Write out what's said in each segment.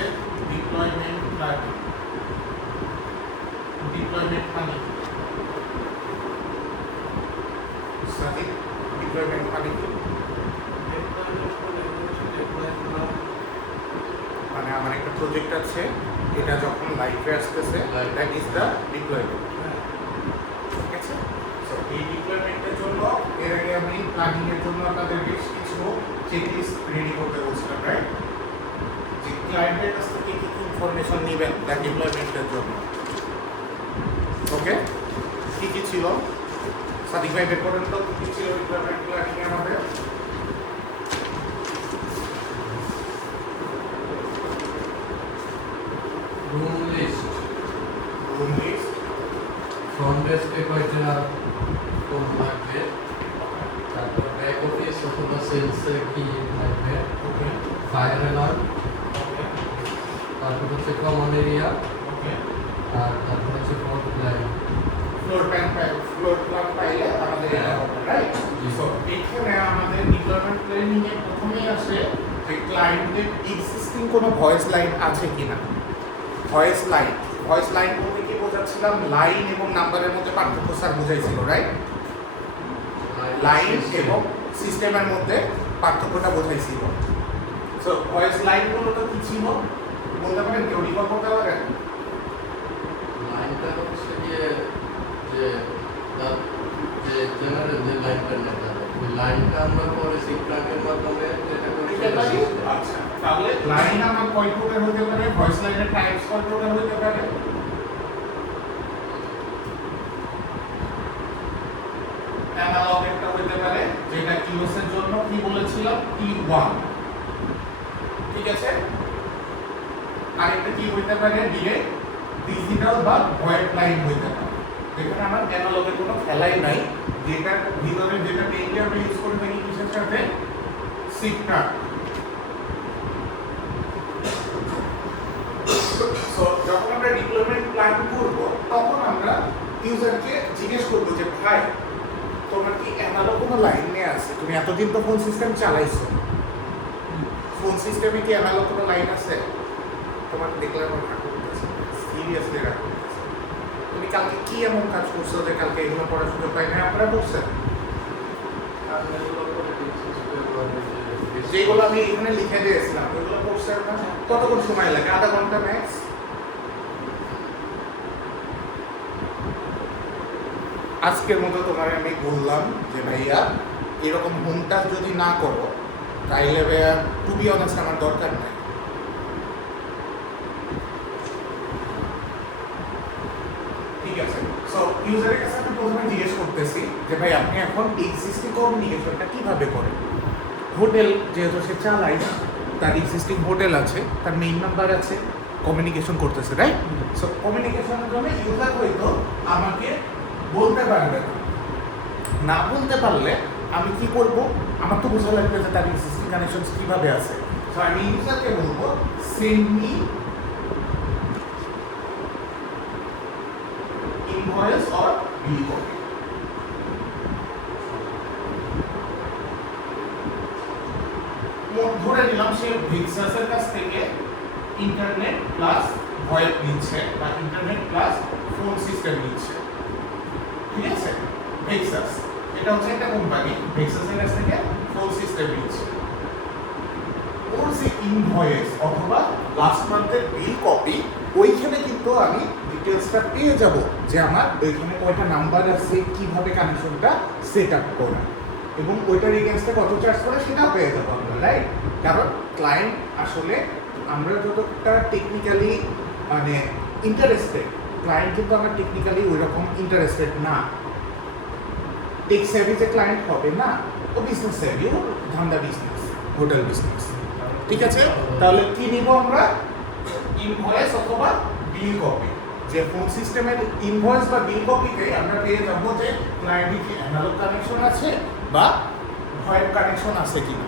হচ্ছে deployment planning. Deployment planning সাথে deployment planning মানে আমার একটা প্রজেক্ট আছে, এটা যখন লাইভে আসতেছে দ্যাট ইজ দ্য ডিপ্লয়মেন্ট। ঠিক আছে, সো এই ডিপ্লয়মেন্টের জন্য এর আগে আমি প্ল্যানিং এর জন্য আপনাদের বেশ কিছু চেকলিস্ট রেডি করতে বলছিলাম, রাইট? যে ক্লায়েন্টের কাছ থেকে কি কি ইনফরমেশন নেবেন দ্য ডিপ্লয়মেন্টের জন্য। ওকে, কি কি ছিল সাদিক ভাই বের করেন তো, কি কি ছিল ডিপ্লয়মেন্ট প্ল্যানিং এর মধ্যে? Room list, room list, front ডেস্কে কয়টা রুম লাগবে, তারপর ব্যাক অফিস অথবা সেলসে কি লাগবে, ওকে ফায়ার অ্যালার্ম, ওকে তারপর হচ্ছে কমন এরিয়া, ওকে আর তারপর হচ্ছে ফ্লোর প্ল্যান। ফ্লোর প্ল্যান পাইলে আমাদের এটা হবে, রাইট? সো এখানে আমাদের ডিপ্লয়মেন্ট প্ল্যানিং এর প্রথমেই আসে যে ক্লায়েন্টের এক্সিস্টিং কোনো ভয়েস লাইন আছে কিনা। ভয়েস লাইন বলতে কি বোঝাচ্ছিলাম, লাইন এবং নাম্বারের মধ্যে পার্থক্য স্যার বুঝাইছিল, রাইট? লাইন এবং সিস্টেমের মধ্যে পার্থক্যটা বোঝাইছিল। সো ভয়েস লাইনগুলো তো কি ছিল বলতে পারেন, কেউ রিকল করতে পারেন? লাইনটা হচ্ছে গিয়ে যে তার যে জেনারেল যে লাইনটা নেতা, ওই লাইনটা আমরা পরে সিগন্যালের মাধ্যমে যেটা করি সেটা system। আচ্ছা, তাহলে লাইন আমার কয় প্রকার হতে পারে, ভয়েস লাইনের টাইপস কয় প্রকার হতে পারে? অ্যানালগ একটা হতে পারে, যেটা কিউএস এর জন্য কি বলেছিলাম T1, ঠিক আছে? আরেকটা কি হতে পারে, ডিরেক্ট ডিজিটাল বা ভয়েড লাইন হতে পারে। এখানে আমার অ্যানালগের কোনো খেলাই নাই, যেটা ভিতরে যেটা মেইনলি আমরা ইউজ করে থাকি কিসের সাথে, সিগন্যাল। সো যখন আমরা ডিপ্লয়মেন্ট প্ল্যান করব তখন আমরা ইউজারকে জিজ্ঞেস করব যে ভাই তোমার কি অ্যানালগ কোনো লাইন নিয়ে আছে, তুমি এতদিন তো ফোন সিস্টেম চালাইছো, ফোন সিস্টেমে কি অ্যানালগ কোনো লাইন আছে? তোমার দেখলে আমার রাগ করতেছে, সিরিয়াসলি রাগ করতেছে। তুমি কালকে কি এমন কাজ করছো যে কালকে এগুলো পড়ার সুযোগ পাই না? আপনারা করছেন যেগুলো আমি এখানে লিখে দিয়েছিলাম, ওইগুলো করছেন না? কতক্ষণ সময় লাগে? আধা ঘন্টা ম্যাক্স। আজকের মতো তোমার আমি বললাম যে ভাইয়া এরকম হোমটা যদি না করো তাইলে ভাইয়া টু বি অনেস্ট আমার দরকার নাই। ঠিক আছে, সো ইউজারের কাছে আমি প্রথমে জিজ্ঞেস করতেছি যে ভাই আপনি এখন এক্সিস্টিং কমিউনিকেশনটা কিভাবে করেন। হোটেল যেহেতু সে চালায়, তার এক্সিস্টিং হোটেল আছে, তার মেইন নাম্বার আছে, কমিউনিকেশন করতেছে, রাইট? সো কমিউনিকেশনের জন্য ইউজার হয়তো আমাকে বলতে পারবে না, না বলতে পারলে আমি কি করব, আমার তো বোঝা লাগবে যে তার এক্সিস্টিং কানেকশন কিভাবে আছে। সো আমি ইউজারকে বলবো send me invoice or bill copy. ধরে নিলাম সে ভিক্সাসের কাছ থেকে ইন্টারনেট প্লাস ভয়েস নিচ্ছে বা ইন্টারনেট প্লাস ফোন সিস্টেম নিচ্ছে, ঠিক আছে? ভিক্সাস এটা হচ্ছে একটা কোম্পানি, ভিক্সাসের কাছ থেকে ফোন সিস্টেম নিচ্ছে। ওর যে ইনভয়েস অথবা লাস্ট মান্থের বিল কপি, ওইখানে কিন্তু আমি ডিটেলসটা পেয়ে যাব যে আমার ওইখানে কয়টা নাম্বার আছে, কিভাবে কানেকশনটা সেট আপ করা, এবং ওইটার এগেইনস্টে কত চার্জ করে সেটাও পেয়ে যাবো আমরা, রাইট? কারণ ক্লায়েন্ট আসলে আমরা যতটা টেকনিক্যালি মানে ইন্টারেস্টেড, ক্লায়েন্ট কিন্তু আমরা টেকনিক্যালি ওই রকম ইন্টারেস্টেড না। টেক সেভি যে ক্লায়েন্ট হবে না, ও বিজনেস সেভি, ও ধান্দা বিজনেস, হোটেল বিজনেস, ঠিক আছে? তাহলে কি নিব আমরা? ইনভয়েস অথবা বিল কপি। যে ফোন সিস্টেমের ইনভয়েস বা বিল কপিতে আমরা পেয়ে যাবো যে ক্লায়েন্টের কি অ্যানালগ কানেকশন আছে বা ভয়েড কানেকশন আছে কিনা,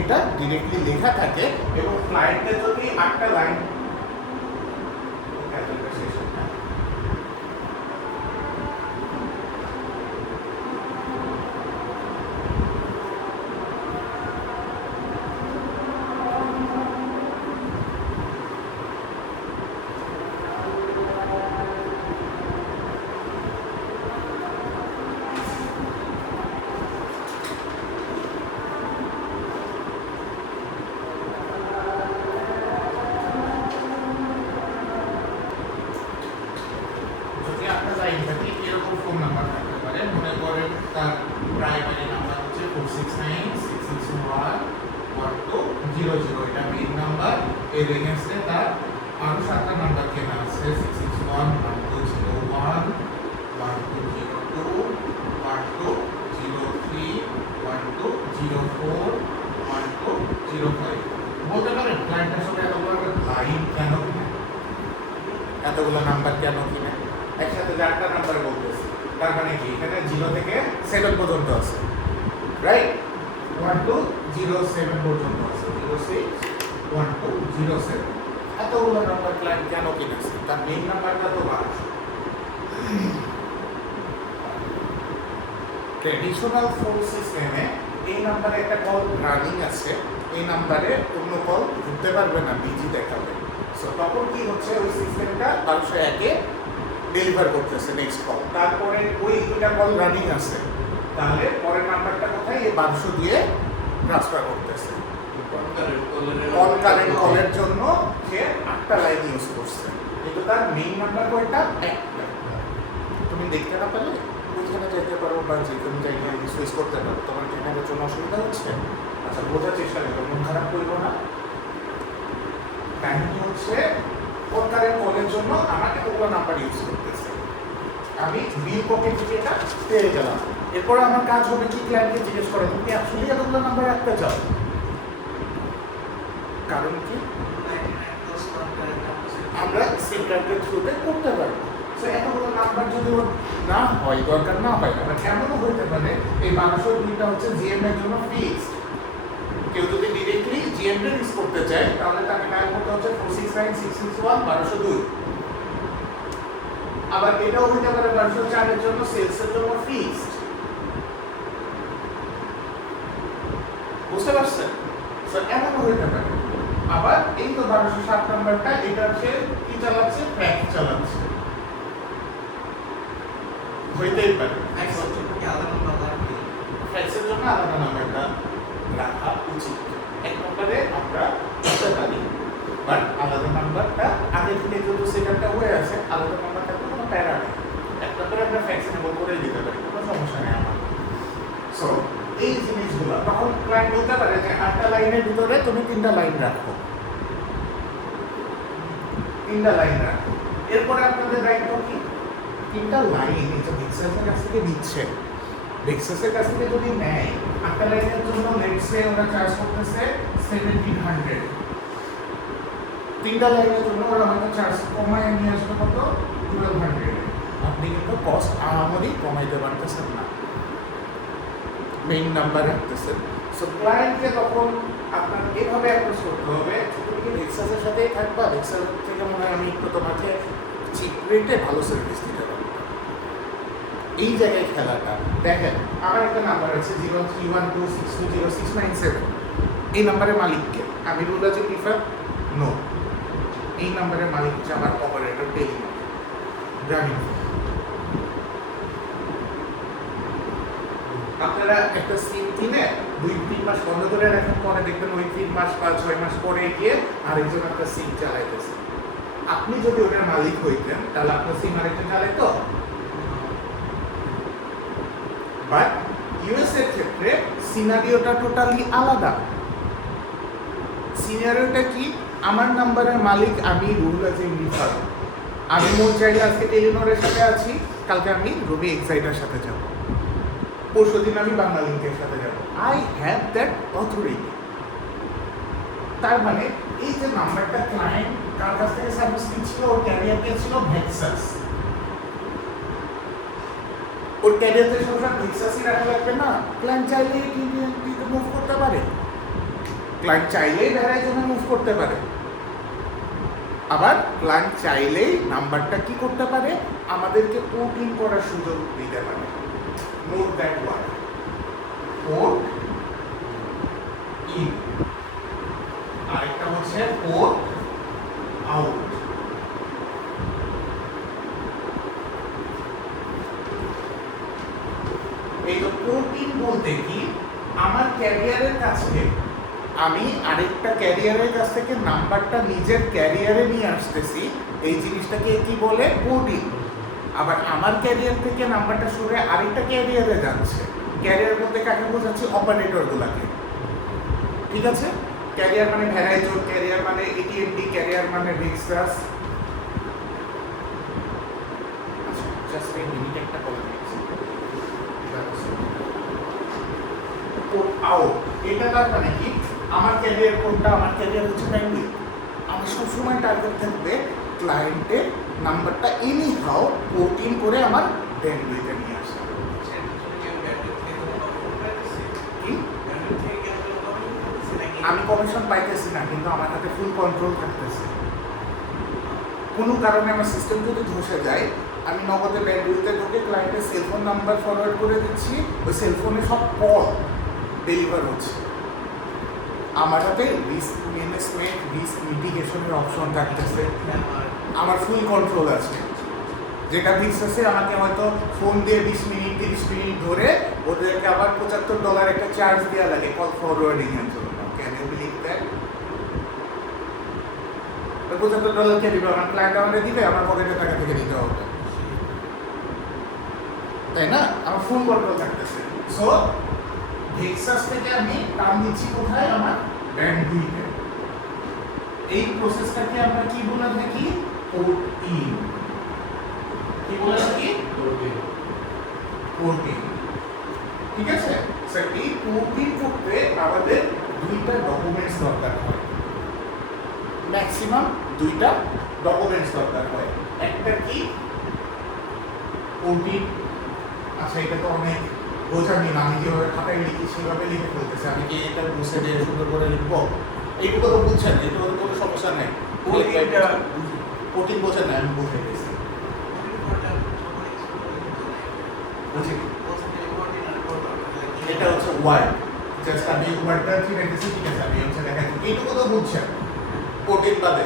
এটা ডিরেক্টলি লেখা থাকে। এবং ক্লায়েন্টের যদি একটা লাইন তার প্রাইমারি নাম্বার হচ্ছে 46966111200, এটা মেইন নাম্বার। এর এগেইনস্টে তার আরো 7টা নাম্বার কেনা আছে 6611201 1202 1203 1204 1205। বলতে পারেন ক্লায়েন্ট আসলে এতগুলো লাইন কেন কিনে, এতগুলো নাম্বার কেন কিনে? একসাথে 4টা নাম্বার বলতেছে, তার মানে কি এখানে 0 থেকে 7 পর্যন্ত আছে, রাইট? 1207 পর্যন্ত আছে, 06 1207। এতগুলো নাম্বার ক্লায়েন্ট কেন কিনেছে? তার মেইন নাম্বারটা তো 1200। ট্র্যাডিশনাল ফোন সিস্টেমে এই নাম্বারে একটা কল রানিং আছে, এই নাম্বারে অন্য কল ঢুকতে পারবে না, বিজি দেখাবে। সো তখন কি হচ্ছে, ওই সিস্টেমটা 1201-এ ডেলিভার করতেছে নেক্সট কল, তারপরে ওই দুটা কল রানিং আছে, তাহলে পরের নাম্বারটা কোথায়, এই 1200 দিয়ে ট্রান্সফার করতেছে। কল কারেন্ট কলের জন্য সে 8টা লাইন ইউজ করছে, কিন্তু তার মেইন নাম্বার কয়টা? একটা। তুমি দেখতে না পেলে ওইখানে যেতে পারো বা যে কোনো জায়গায় সুইচ করতে পারো, তোমার কেনার জন্য অসুবিধা হচ্ছে। আচ্ছা, বোঝার চেষ্টা করো, মন খারাপ করবো না। কাহিনী হচ্ছে কল কারেন্ট কলের জন্য আমার এতগুলো নাম্বার ইউজ করতেছে, আমি বিল পকেট থেকে এটা পেয়ে গেলাম। এরপর আমার কাজ হবে কি, ক্লায়েন্টকে জিজ্ঞেস করা, তুমি আসলে এতগুলো নাম্বার রাখতে চাও? কারণ কি, আমরা সিম কার্ডের থ্রুতে করতে পারবো। সো এতগুলো নাম্বার যদি না হয়, দরকার না হয়, আবার এমনও হইতে পারে এই 1200 বিলটা হচ্ছে জিএম এর জন্য ফিক্সড। কেউ যদি ডিরেক্টলি জিএম টা ইউজ করতে চায়, তাহলে তাকে ডায়াল করতে হচ্ছে 469661 1202। আবার এটাও হইতে পারে 1204 এর জন্য সেলসের জন্য ফিক্সড। বুঝতে পারছেন? সো এমনও হইতে পারে। আবার এই তো 1207 নাম্বারটা, এটা হচ্ছে কি চালাচ্ছে, ফ্যাক্স চালাচ্ছে, হইতেই পারে। ফ্যাক্সের জন্য আলাদা নাম্বারটা রাখা উচিত। এক নম্বরে আমরা করতে পারি, বাট আলাদা নাম্বারটা আগে থেকে যেহেতু সেটআপটা হয়ে আছে, আলাদা নাম্বারটা কোনো প্যারা নেই, এক নম্বরে আমরা ফ্যাক্স নেবল করে দিতে পারি, কোনো সমস্যা নেই আমার। সো এই জিনিসগুলো তখন ক্লায়েন্ট বলতে পারে যে 8টা লাইনের ভিতরে তুমি 3টা লাইন রাখো, 3টা লাইন রাখো। এরপরে আপনাদের দায়িত্ব কি, 3টা লাইন এই যে ভিক্সাসের কাছ থেকে নিচ্ছে, ভিক্সাসের কাছ থেকে যদি নেয় 8টা লাইনের জন্য লেটস সে ওরা চার্জ করতেছে 1700, 3টা লাইনের জন্য ওরা আমাকে চার্জ কমায় নিয়ে আসবে কত, 1200। আপনি কিন্তু কস্ট আমারই কমাইতে পারতেছেন না, মেইন নাম্বার রাখতেছেন। সো ক্লায়েন্টকে তখন আপনার এভাবে অ্যাপ্রোচ করতে হবে, তুমি কি ভিক্সাসের সাথেই থাকবা, ভিক্সাস থেকে মনে হয় আমি একটু তোমাকে চিপ রেটে ভালো সার্ভিস দিতে পারবো। এই জায়গায় খেলাটা দেখেন, আমার একটা নাম্বার আছে 0312620697, এই নাম্বারের মালিককে আমি বলবো যে প্রিফার নো, এই নাম্বারের মালিক হচ্ছে আমার অপারেটর টেলিনর গ্রামীণ। আপনারা একটা সিম কিনে 2-3 মাস বন্ধ করে রাখার পরে দেখবেন ওই 3 মাস বা 6 মাস পরে গিয়ে আরেকজন একটা সিম চালাইতেছে। আপনি যদি ওটার মালিক হইতেন তাহলে আপনার সিম আরেকজন চালাইতো। বাট ইউএস এর ক্ষেত্রে সিনারিওটা টোটালি আলাদা। সিনারিওটা কি, আমার নাম্বারের মালিক আমি রুহুল আজিম রিফাত, আমি মন চাইলে আজকে টেলিনরের সাথে আছি, কালকে আমি রবি এক্সাইটার সাথে যাব, পরশুদিন আমি বাংলালিংকের সাথে যাব। I have that authority. তার মানে এই যে নাম্বারটা ক্লায়েন্ট কার কাছ থেকে সার্ভিস নিচ্ছিল, ওর ক্যারিয়ারকে ছিল ভেক্সাস, ওর ক্যারিয়ারতে সবসময় ভেক্সাসই রাখা লাগবে না। ক্লায়েন্ট চাইলেই কিন্তু মুভ করতে পারে, ক্লায়েন্ট চাইলেই ভ্যারাইজনে মুভ করতে পারে, আবার ক্লায়েন্ট চাইলেই নাম্বারটা কি করতে পারে, আমাদেরকে পোর্ট ইন করার সুযোগ দিতে পারে। Note that word, port in, আরেকটা হচ্ছে পোর্ট আউট। এই তো পোর্ট ইন বলতে কি, আমার ক্যারিয়ারের কাছে আমি আরেকটা ক্যারিয়ারের কাছ থেকে নাম্বারটা নিজের ক্যারিয়ারে নিয়ে আসতেছি, এই জিনিসটাকে কি বলে, পোর্ট ইন। আবার আমার ক্যারিয়ার থেকে নাম্বারটা সরে আরেকটা ক্যারিয়ারে যাচ্ছে। ক্যারিয়ার বলতে কাকে বোঝাচ্ছি? অপারেটরগুলোকে। ঠিক আছে? ক্যারিয়ার মানে ভ্যারাইজন, ক্যারিয়ার মানে এটিএনডি, ক্যারিয়ার মানে রিক্সাস। আচ্ছা, জাস্ট এই মিনিট একটা করে দিচ্ছি। আউট, এটা তার মানে কি? আমার ক্যারিয়ার কোনটা? আমার ক্যারিয়ার হচ্ছে ব্যান্ডউইথ। আমার সবসময় টার্গেট থাকবে ক্লায়েন্টের নাম্বারটা এনি হাউ পোর্ট ইন করে আমার ব্যান্ডউইথে নিয়ে আসা। কি? আমি কমিশন পাইতেছি না, কিন্তু আমার হাতে ফুল কন্ট্রোল থাকতেছে। কোনো কারণে আমার সিস্টেম যদি ধসে যায়, আমি নগদে ব্যান্ডউইথে ঢুকে ক্লায়েন্টের সেলফোন নাম্বার ফরওয়ার্ড করে দিচ্ছি, ওই সেলফোনে সব কল ডেলিভার হচ্ছে। আমার হাতে রিস্ক ম্যানেজমেন্ট, রিস্ক মিটিগেশনের অপশন থাকতেছে, আমার ফুল কন্ট্রোল আছে। যেটা ভিক্সাসে আমাকে হয়তো ফোন দিয়ে 20 মিনিট 30 মিনিট ধরে ওদেরকে আবার $75 একটা চার্জ দেওয়া লাগে কল ফরওয়ার্ডিং এর জন্য। Can you believe that? $75 কে দিবে? আমার ক্লায়েন্ট আমাকে দিবে, আমার পকেটের টাকা থেকে দিতে হবে, তাই না? আমার ফুল কন্ট্রোল থাকতেছে। সো ভিক্সাস থেকে আমি টার্ম নিচ্ছি কোথায়? আমার ব্যান্ডউইথে। এই প্রসেসটাকে আমরা কি বলে থাকি? Port in. কি বলে থাকি? Port in. ঠিক আছে? স্যার, এই পোর্ট ইন করতে আমাদের দুইটা ডকুমেন্টস দরকার হয়, ম্যাক্সিমাম দুইটা ডকুমেন্টস দরকার হয়। একটা কি? Port in. আচ্ছা, এটা তো অনেক বোঝানি না, আমি যেভাবে খাতায় লিখি সেভাবে লিখে ফেলতেছে। আমি কি এটা বুঝে দিয়ে সুন্দর করে লিখবো? এইটুকু তো বুঝছেন, এটা কোনো সমস্যা নেই। পোর্ট ইন বোঝেন না, আমি বুঝে গেছি। এটা হচ্ছে ওয়াই, জাস্ট আমি ওয়ার্ডটা চিনে দিয়েছি। ঠিক আছে, আমি হচ্ছে দেখা যাচ্ছে এইটুকু তো বুঝছেন পোর্ট ইন বাদে।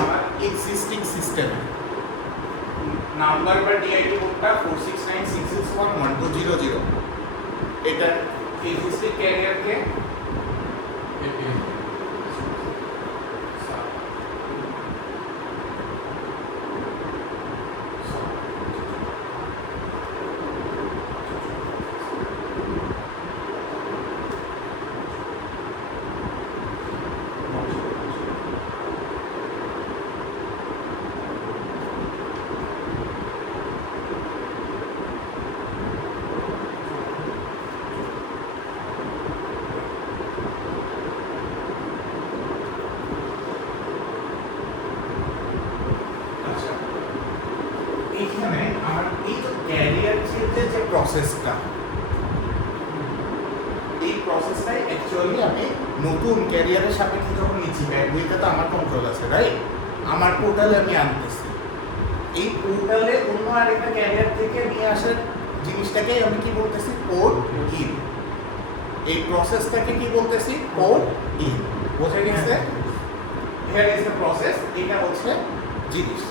আমার এক্সিস্টিং সিস্টেম নাম্বার বা ডিআইডি কোডটা 46966112000। এটা এক্সিস্টিং ক্যারিয়ারকে এখানে আমার এই তো ক্যারিয়ার চেঞ্জের যে প্রসেসটা, এই প্রসেসটাই অ্যাকচুয়ালি আমি নতুন ক্যারিয়ারের সাপেক্ষে যখন নিচ্ছি, ব্যান্ডউইথে তো আমার কন্ট্রোল আছে, রাইট? আমার পোর্টালে আমি আনতেছি, এই পোর্টালে অন্য আরেকটা ক্যারিয়ার থেকে নিয়ে আসার জিনিসটাকে আমি কি বলতেছি? Port in. এই প্রসেসটাকে কি বলতেছি? Port in. বোঝা গেছে? Here is the process. এটা হচ্ছে জিনিস।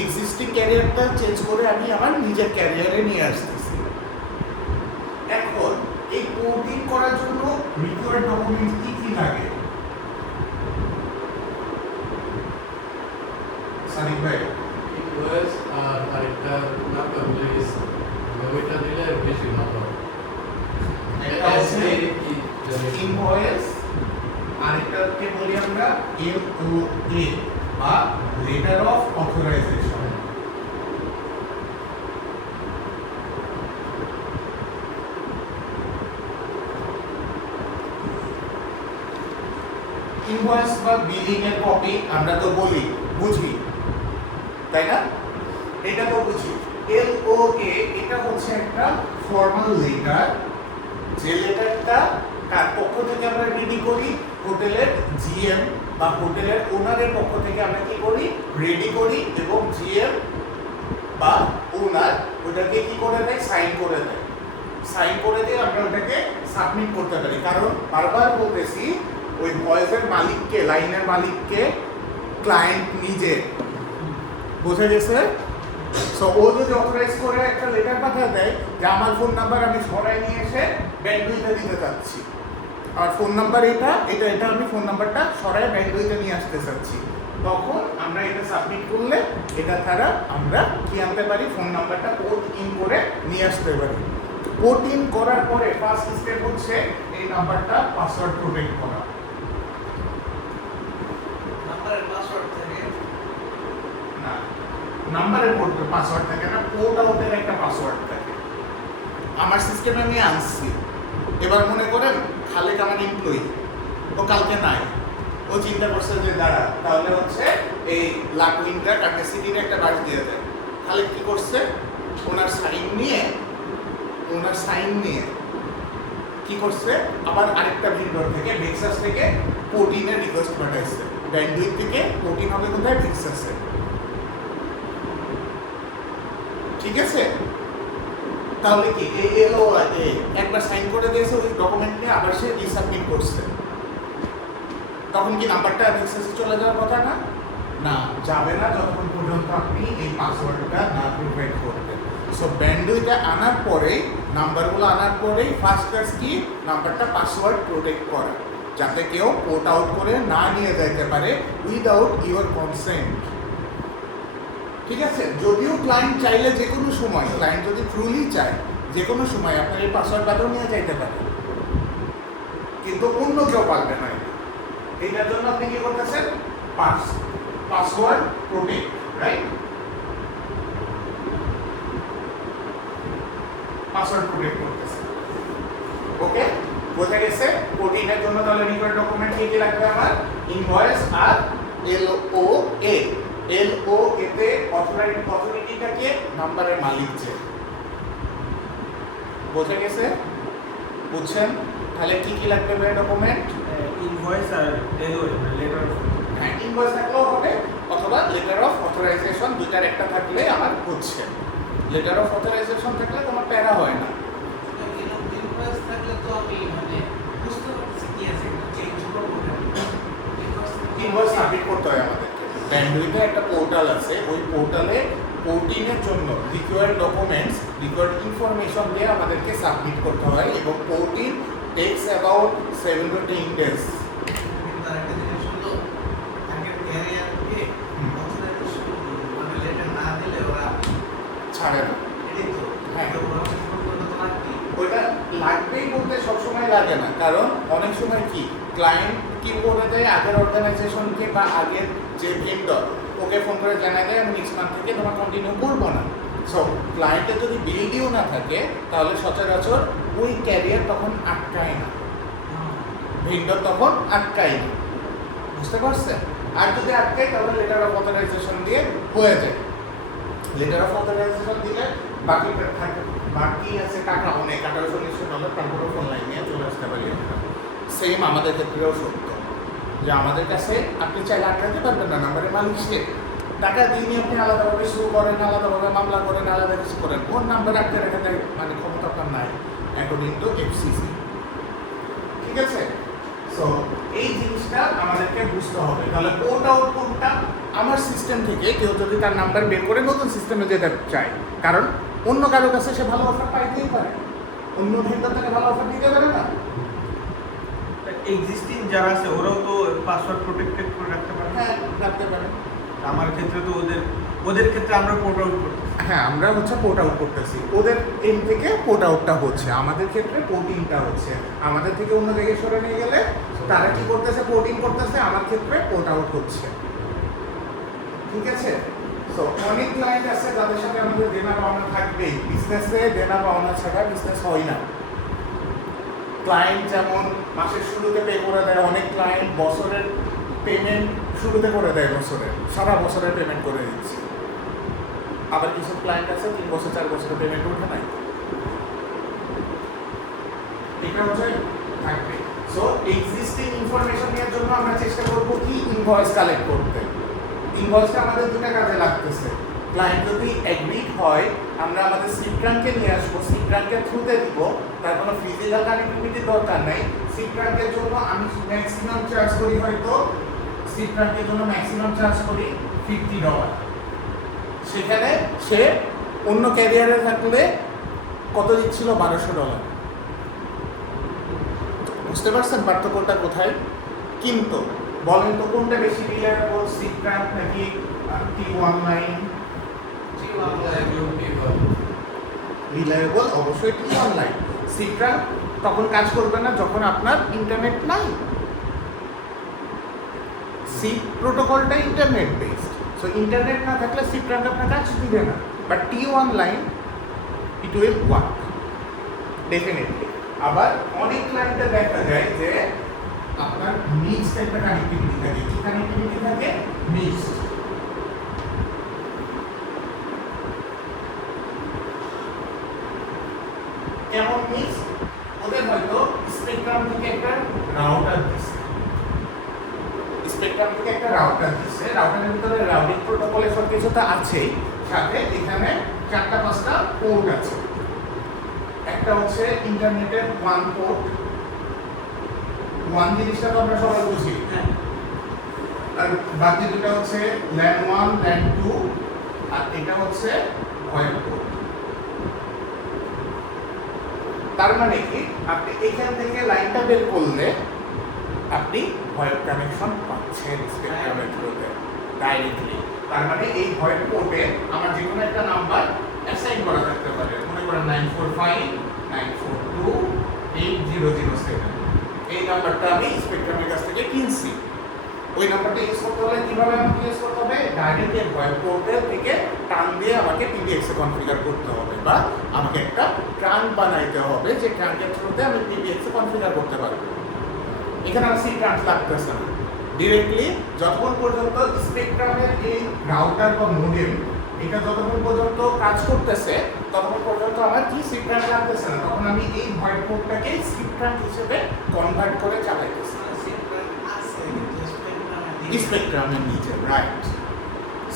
এক্সিস্টিং ক্যারিয়ারটা চেঞ্জ করে আমি আমার নিজের ক্যারিয়ারে নিয়ে আসতেছি। এখন এই পোর্ট ইন করার জন্য রিকোয়ার্ড ডকুমেন্ট কি কি লাগে? সাদিক ভাই ইনভয়েস আর আরেকটা নামটা ভুলে গেছি, ওইটা দিলে বেশি ভালো হবে। একটা হচ্ছে ইনভয়েস, আরেকটাকে বলি আমরা LOA বা লেটার অফ অথরাইজেশন। ইনভয়েস বা বিলিং এর কপি আমরা তো বলি, বুঝি, তাই না? এটা তো বুঝি। LOA এটা হচ্ছে একটা ফর্মাল লেটার, যে লেটারটা কার পক্ষ থেকে আমরা রেডি করি? হোটেলের জিএম বা হোটেলের ওনারের পক্ষ থেকে আমরা কি করি? রেডি করি, এবং জিএম বা ওনার ওটাকে কি করে দেয়? সাইন করে দেয়। সাইন করে দিয়ে আমরা ওটাকে সাবমিট করতে পারি। কারণ বারবার বলতেছি, ওই ভয়েসের মালিককে, লাইনের মালিককে ক্লায়েন্ট নিজে। বোঝা গেছে? সো ও যদি অথরাইজ করে একটা লেটার পাঠিয়ে দেয় যে আমার ফোন নাম্বার আমি সরাই নিয়ে এসে ব্যান্ডউইথে দিতে চাচ্ছি, আর ফোন নাম্বার এটা আমি ফোন নাম্বারটা সরাই ব্যান্ডউইথে নিয়ে আসতে চাচ্ছি, তখন আমরা এটা সাবমিট করলে এটা ছাড়া আমরা কি আনতে পারি? ফোন নাম্বারটা পোর্ট ইন করে নিয়ে আসতে পারি। পোর্ট ইন করার পরে ফার্স্ট স্টেপ হচ্ছে এই নাম্বারটা পাসওয়ার্ড প্রোটেক্ট করা। নাম্বারের পাসওয়ার্ড থাকে না, নাম্বারের পাসওয়ার্ড থাকে না, পোর্ট আউটের একটা পাসওয়ার্ড থাকে। আমার সিস্টেমে আমি আনছি। এবার মনে করেন খালেক আমার এমপ্লয়ি, ও কালকে নাই, ও চিন্তা করছে যে দাঁড়া তাহলে হচ্ছে এই লাকুইনটা কাটে সিটির একটা বাড়ি দিয়ে দেয়। খালেক কি করছে? ওনার সাইন নিয়ে কি করছে? আবার আরেকটা ভিন্ডর থেকে, ভেক্সাস থেকে পোর্টিনের রিকোয়েস্ট পাঠাইছে। ব্যান্ডউইথ থেকে পোর্টিন হবে কোথায়? ভেক্সাসে। ঠিক আছে? তাহলে কি LOA একবার সাইন করে দিয়েছে ওই ডকুমেন্ট নিয়ে, আবার সে রিসাবমিট করছে, তখন কি নাম্বারটা ভেক্সাসে চলে যাওয়ার কথা না? না, যাবে না যতক্ষণ পর্যন্ত আপনি এই পাসওয়ার্ডটা না প্রোভাইড করবেন। সো ব্যান্ডউইথে আনার পরে, নাম্বারগুলো আনার পরেই ফার্স্ট কাজ কি? নাম্বারটা পাসওয়ার্ড প্রোটেক্ট করা, যাতে কেউ পোর্ট আউট করে না নিয়ে যেতে পারে উইদাউট ইওর কনসেন্ট। ঠিক আছে? যদিও ক্লায়েন্ট চাইলে যে কোনো সময়, ক্লায়েন্ট যদি ট্রুলি চায় যে কোনো সময় আপনার এই পাসওয়ার্ডটাও নিয়ে যাইতে পারে, কিন্তু অন্য কেউ পারবে না। এটার জন্য আপনি কি করতেছেন? Password protect, right? Password protect করতেছেন। ওকে, বোঝা গেছে? প্রোটিনের জন্য তাহলে রিকোয়ার্ড ডকুমেন্ট কি কি লাগবে? আমার ইনভয়েস আর LOA। LOA তে অথরিটিটা কে? নাম্বারের মালিক যে। বোঝা গেছে? বুঝছেন? তাহলে কি কি লাগবে ভাই ডকুমেন্ট? ইনভয়েস আর LOA লেটার অফ হ্যাঁ, ইনভয়েস থাকলেও হবে, অথবা লেটার অফ অথরাইজেশন, দুইটার একটা থাকলে আমার হচ্ছে। লেটার অফ অথরাইজেশন থাকলে তোমার প্যারা হয় না। ইনভয়েস থাকলে তো আমি বুঝতে পারছি কি আছে, চেঞ্জ করব না। ইনভয়েস সাবমিট করতে হয় আমাদেরকে। ব্যান্ডউইথে একটা পোর্টাল আছে, ওই পোর্টালে পোর্টিনের জন্য রিকোয়ার্ড ডকুমেন্টস, রিকোয়ার্ড ইনফরমেশন দিয়ে আমাদেরকে সাবমিট করতে হয়, এবং পোর্টিন টেকস অ্যাবাউট 7 to 10 days। কিন্তু আরেকটা জিনিস হলো, আগে ক্যারিয়ারকে অথরাইজেশন মানে লেটার না দিলে ওরা ছাড়ে না। এটাই তো হ্যাঁ। তো ওরা ফোন করতে তো লাগবে। ওইটা লাগবেই বলতে সবসময় লাগে না, কারণ অনেক সময় কি ক্লায়েন্ট কি করে দেয়, আগের অর্গানাইজেশনকে বা আগের যে ভেন্ডর ওকে ফোন করে জানায় দেয় আমি নেক্সট মান্থ থেকে তোমার কন্টিনিউ করবো না। সো ক্লায়েন্টের যদি বিল ডিউ না থাকে, তাহলে সচরাচর ওই ক্যারিয়ার তখন আটকায় না, ভেন্ডর তখন আটকায় না। বুঝতে পারছেন? আর যদি আটকায় তাহলে লেটার অফ অথরাইজেশন দিয়ে হয়ে যায়। লেটার অফ অথরাইজেশন দিলে বাকিটা থাকে, বাকি আছে টাকা অনেক, $1800, তারপরে ফোন লাইন নিয়ে চলে আসতে পারি আমরা। সেম আমাদের ক্ষেত্রেও সত্য, যে আমাদের কাছে আপনি চাইলে আটকাতে পারবেন না নাম্বারের মালিককে। টাকা দিয়ে নিয়ে আপনি আলাদাভাবে শুরু করেন, আলাদাভাবে মামলা করেন, আলাদা কিছু করেন, কোন নাম্বার আটকে রাখাতে মানে ক্ষমতা আপনার নাই, অ্যাকর্ডিং টু FCC। ঠিক আছে? সো এই জিনিসটা আমাদেরকে বুঝতে হবে। তাহলে পোর্ট আউট কোনটা? আমার সিস্টেম থেকে কেউ যদি তার নাম্বার বের করে নতুন সিস্টেমে যেতে চায়, কারণ অন্য কারো কাছে সে ভালো অফার পাইতেই পারে, অন্য ভেন্ডর থেকে ভালো অফার দিতে পারে না। এক্সিস্টিং যারা আছে ওরাও তো পাসওয়ার্ড প্রোটেক্টেড করে রাখতে পারে। হ্যাঁ, রাখতে পারে। আমার ক্ষেত্রে তো ওদের ক্ষেত্রে আমরা পোর্ট আউট করতেছি। হ্যাঁ, আমরা হচ্ছে পোর্ট আউট করতেছি, ওদের এন্ড থেকে পোর্ট আউটটা হচ্ছে, আমাদের ক্ষেত্রে পোর্টিংটা হচ্ছে। আমাদের থেকে অন্য জায়গায় সরে নিয়ে গেলে তারা কি করতেছে? পোর্টিং করতেছে, আমার ক্ষেত্রে পোর্ট আউট হচ্ছে। ঠিক আছে? সো অনেক ক্লায়েন্ট আছে যাদের সাথে আমাদের দেনা পাওনা থাকবেই। বিজনেসে দেনা পাওনা ছাড়া বিজনেস হয় না। ক্লায়েন্ট যেমন মাসের শুরুতে পে করে দেয়, অনেক ক্লায়েন্ট বছরের পেমেন্ট শুরুতে করে দেয়, বছরের সারা বছরের পেমেন্ট করে দিচ্ছে। আবার কিছু ক্লায়েন্ট আছে 3 বছর 4 বছরের পেমেন্ট ওঠে নাই। এটা হচ্ছে থাকবে। সো এক্সিস্টিং ইনফরমেশন নেওয়ার জন্য আমরা চেষ্টা করব কি ইনভয়েস কালেক্ট করতে। ইনভয়েসটা আমাদের দুটো কাজে লাগতেছে। ক্লায়েন্ট যদি এগ্রিড হয়, আমরা আমাদের সিপ্রাঙ্কে নিয়ে আসবো, সিপ্রাঙ্কের থ্রুতে দিব, তার কোনো ফিজিক্যাল কানেক্টিভিটির দরকার নেই। সিপ্রাঙ্কের জন্য আমি ম্যাক্সিমাম চার্জ করি, হয়তো সিপ্রাঙ্কের জন্য ম্যাক্সিমাম চার্জ করি $50। সেখানে সে অন্য ক্যারিয়ারে থাকলে কত দিচ্ছিল? $1200। বুঝতে পারছেন পার্থক্যটা কোথায়? কিন্তু বলেন তো কোনটা বেশি রিলায়েবল, সিপ্রাঙ্ক নাকি T1line? রিলায়েবল অবশ্যই T1line। সিপ্রাঙ্ক তখন কাজ করবে না যখন আপনার ইন্টারনেট নাই। সিপ প্রোটোকলটা ইন্টারনেট বেসড, সো ইন্টারনেট না থাকলে সিপ্রাঙ্ক আপনার কাজ দিবে না। But T1line it will work definitely. আবার অনেক ক্লায়েন্টে দেখা যায় যে আপনার মিক্সড একটা কানেক্টিভিটি থাকে। কি কানেক্টিভিটি থাকে? মিক্সড। কেমন মিক্সড? ওদের হয়তো স্পেকট্রাম থেকে একটা রাউটার দিচ্ছে, স্পেকট্রাম থেকে একটা রাউটার দিচ্ছে, রাউটারের ভিতরে রাউটিং প্রোটোকলের সব কিছু তো আছেই, সাথে এখানে 4-5টা পোর্ট আছে। একটা হচ্ছে ইন্টারনেটের ওয়ান পোর্ট, ওয়ান জিনিসটা তো আমরা সবাই বুঝি, আর বাকি দুটো হচ্ছে ল্যান 1, ল্যান 2, আর এটা হচ্ছে ভয়েস পোর্ট। তার মানে কি, আপনি এখান থেকে লাইনটা বের করলে আপনি ভয়েস কানেকশন পাচ্ছেন স্পেকট্রামের থ্রুতে ডাইরেক্টলি। তার মানে এই ভয়েস পোর্টে আমার যে কোনো একটা নাম্বার অ্যাসাইন করা থাকতে পারে। মনে করেন 945-942-8007, এই নাম্বারটা আমি স্পেকট্রামের কাছ থেকে কিনছি। ওই নাম্বারটা ইউজ করতে হলে কিভাবে আমাকে ইউজ করতে হবে? ডাইরেক্ট এই ভয়েস পোর্টের থেকে টান দিয়ে আমাকে PBX এ কনফিগার করতে হবে, বা আমাকে একটা ট্রাঙ্ক বানাইতে হবে, যে ট্রাঙ্কের থ্রুতে আমি PBX এ কনফিগার করতে পারবো। এখানে আমার সি ট্রান্স লাগতেছে না। ডিরেক্টলি যতক্ষণ পর্যন্ত স্পেকট্রামের এই রাউটার বা মডেম এটা যতক্ষণ পর্যন্ত কাজ করতেছে, ততক্ষণ পর্যন্ত আমার কি সি ট্রান্স লাগতেছে না। তখন আমি এই ভয়েস পোর্টটাকে সি ট্রান্স হিসেবে কনভার্ট করে চালাইতেছি স্পেকট্রামের নিচে, রাইট?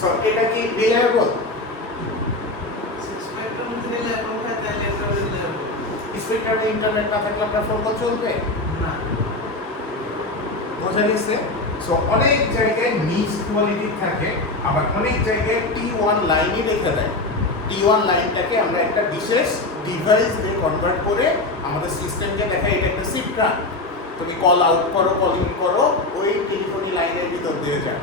সো এটা কি রিলায়েবল? স্পেকট্রামে ইন্টারনেট না থাকলে আপনার ফোন কল চলবে না। বোঝা গেছে? সো অনেক জায়গায় মিক্স কোয়ালিটি থাকে, আবার অনেক জায়গায় T1line রেখে দেয়। T1lineটাকে আমরা একটা বিশেষ ডিভাইস দিয়ে কনভার্ট করে আমাদের সিস্টেমকে দেখাই এটা একটা সিপ্রাঙ্ক। তুমি কল আউট করো, কল ইন করো, ওই টেলিফোনি লাইনের ভিতর দিয়ে যায়।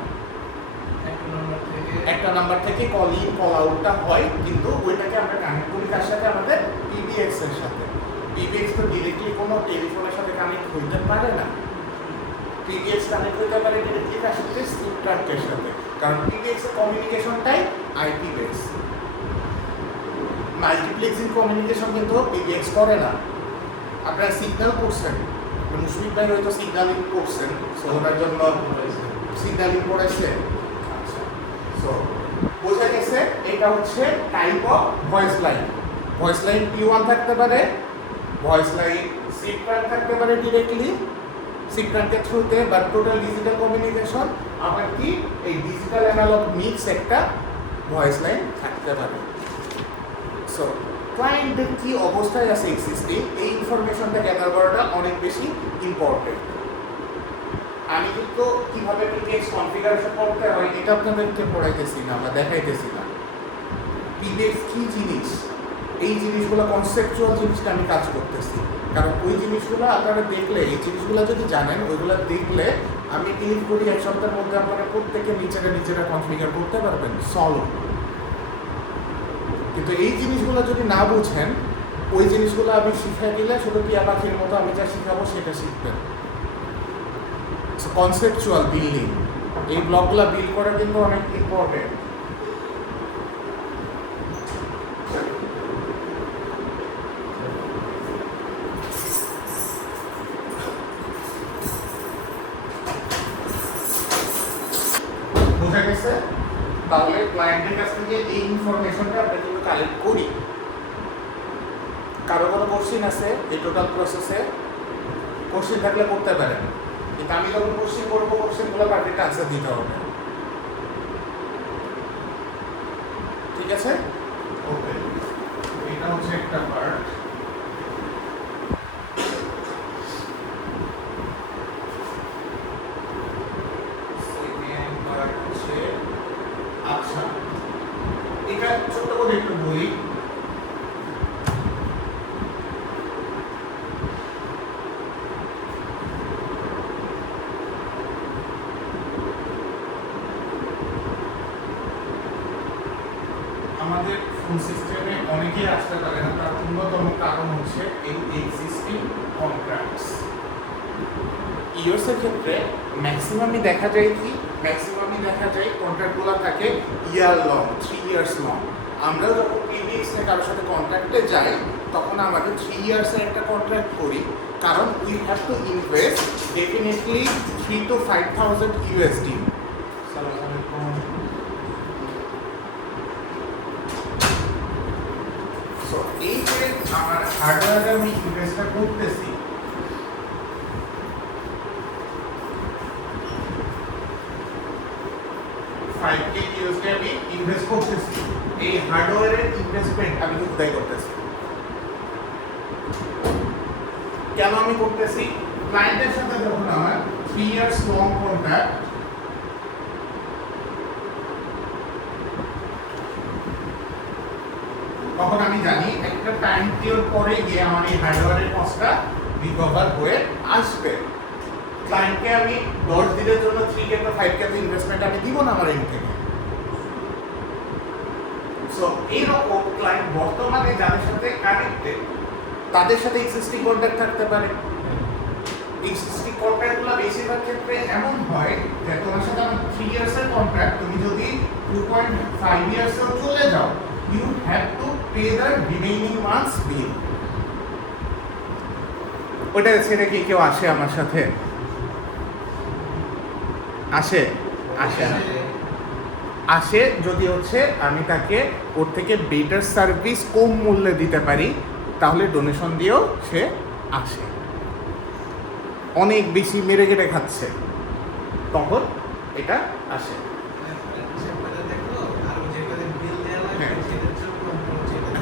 একটা নাম্বার থেকে কল ইন কল আউটটা হয়, কিন্তু ওইটাকে আমরা কানেক্ট করি কার সাথে? আমাদের PBX এর সাথে। PBX তো ডিরেক্টলি কোনো টেলিফোনের সাথে কানেক্ট হইতে পারে না। PBX কানেক্ট হইতে পারে ডিরেক্টলি কার সাথে? সিপ্রাঙ্কের সাথে, কারণ PBX এর কমিউনিকেশনটাই IP বেস। মাল্টিপ্লেক্সিং কমিউনিকেশন কিন্তু PBX করে না। আপনারা সিগন্যাল করছেন, মুশফিক ভাই হয়তো সিগন্যালিং করছেন, সো ওনার জন্য সিগন্যালিং করেছে। আচ্ছা, সো বোঝা গেছে এটা হচ্ছে type of voice line. Voice line T1 থাকতে পারে, ভয়েস লাইন সিপ্রাঙ্ক থাকতে পারে ডিরেক্টলি সিপ্রাঙ্কের থ্রুতে, বা টোটাল ডিজিটাল কমিউনিকেশন, আবার কি এই ডিজিটাল অ্যানালগ মিক্স একটা ভয়েস লাইন থাকতে পারে। সো ক্লায়েন্টদের কি অবস্থায় আছে এক্সিস্টিং, এই ইনফরমেশনটা গ্যাদার করাটা অনেক বেশি বেশি ইম্পর্টেন্ট। আমি কিন্তু কিভাবে পিবিএক্স কনফিগারেশন করতে হয় এটা আপনাদেরকে পড়াইতেছি না বা দেখাইতেছি না। পিবিএক্স কি জিনিস, এই জিনিসগুলো কনসেপচুয়াল জিনিসটা আমি কাজ করতেছি, কারণ ওই জিনিসগুলো আপনারা দেখলে, এই জিনিসগুলো যদি জানেন, ওইগুলো দেখলে আমি বিলিভ করি এক সপ্তাহের মধ্যে আপনারা প্রত্যেকে নিজেরা কনফিগার করতে পারবেন, সলভ। কিন্তু এই জিনিসগুলো যদি না বুঝেন, ওই জিনিসগুলো আমি শিখিয়ে দিলে শুধু টিয়া পাখির মতো আমি যা শিখাবো সেটা শিখবেন। কনসেপচুয়াল বিল্ডিং, এই ব্লকগুলো বিল্ড করা কিন্তু অনেক ইম্পর্টেন্ট। বোঝা গেছে? তাহলে ক্লায়েন্টের কাছ থেকে এই ইনফরমেশনটা আমরা কিন্তু কালেক্ট করি। কারো কোনো কোশ্চিন আছে এই টোটাল প্রসেসে? কোশ্চিন থাকলে করতে পারেন, কিন্তু আমি যখন কোশ্চিন করবো কোশ্চিনগুলো পার্টিতে আনসার দিতে হবে। ঠিক আছে? ওকে, এটা হচ্ছে একটা পার্ট। সেকেন্ড পার্ট হচ্ছে, আচ্ছা এটা ছোট করে একটু বলি। আমাদের ফোন সিস্টেমে অনেকেই আসতে পারে না, তার অন্যতম কারণ হচ্ছে এই এক্সিস্টিং কন্ট্রাক্টস। ইউএসের ক্ষেত্রে ম্যাক্সিমামই দেখা যায় কি, কন্ট্রাক্টগুলো থাকে ইয়ার লং, 3 ইয়ার্স লং। আমরা যখন পিবিএক্স এ কারোর সাথে কন্ট্রাক্টে যাই তখন আমাদের 3 ইয়ার্সের একটা কন্ট্রাক্ট করি, কারণ we have to invest definitely 3 to 5,000 USD. আসসালামু আলাইকুম। সো এই যে আমার হার্ডওয়্যারে আমি ইনভেস্টটা করতেছি, $5K আমি ইনভেস্ট করতেছি, এই হার্ডওয়্যারের ইনভেস্টমেন্ট আমি কোথায় করতেছি? কেন আমি করতেছি? ক্লায়েন্টের সাথে যখন আমার 3 ইয়ার্স লং কন্ট্রাক্ট, তখন আমি জানি একটা টাইম পিরিয়ড পরে গিয়ে আমার এই হার্ডওয়্যারের কস্টটা রিকভার হয়ে আসবে। ক্লায়েন্টকে আমি 10 দিনের জন্য 3K বা 5K ইনভেস্টমেন্ট আমি দিব না আমার এন্ড থেকে। সো এইরকম ক্লায়েন্ট বর্তমানে যাদের সাথে কানেক্টেড তাদের সাথে এক্সিস্টিং কন্ট্রাক্ট থাকতে পারে। এক্সিস্টিং কন্ট্রাক্টগুলো বেশিরভাগ ক্ষেত্রে এমন হয় যে তোমার সাথে আমার 3 ইয়ার্সের কন্ট্রাক্ট, তুমি যদি 2.5 ইয়ার্সেও চলে যাও, you have to pay the remaining months bill. ওটা ছেড়ে কি কেউ আসে আমার সাথে? আসে না। আসে যদি হচ্ছে আমি তাকে ওর থেকে বেটার সার্ভিস কম মূল্যে দিতে পারি, তাহলে ডোনেশন দিয়েও সে আসে। অনেক বেশি মেরে কেটে খাচ্ছে তখন এটা আসে।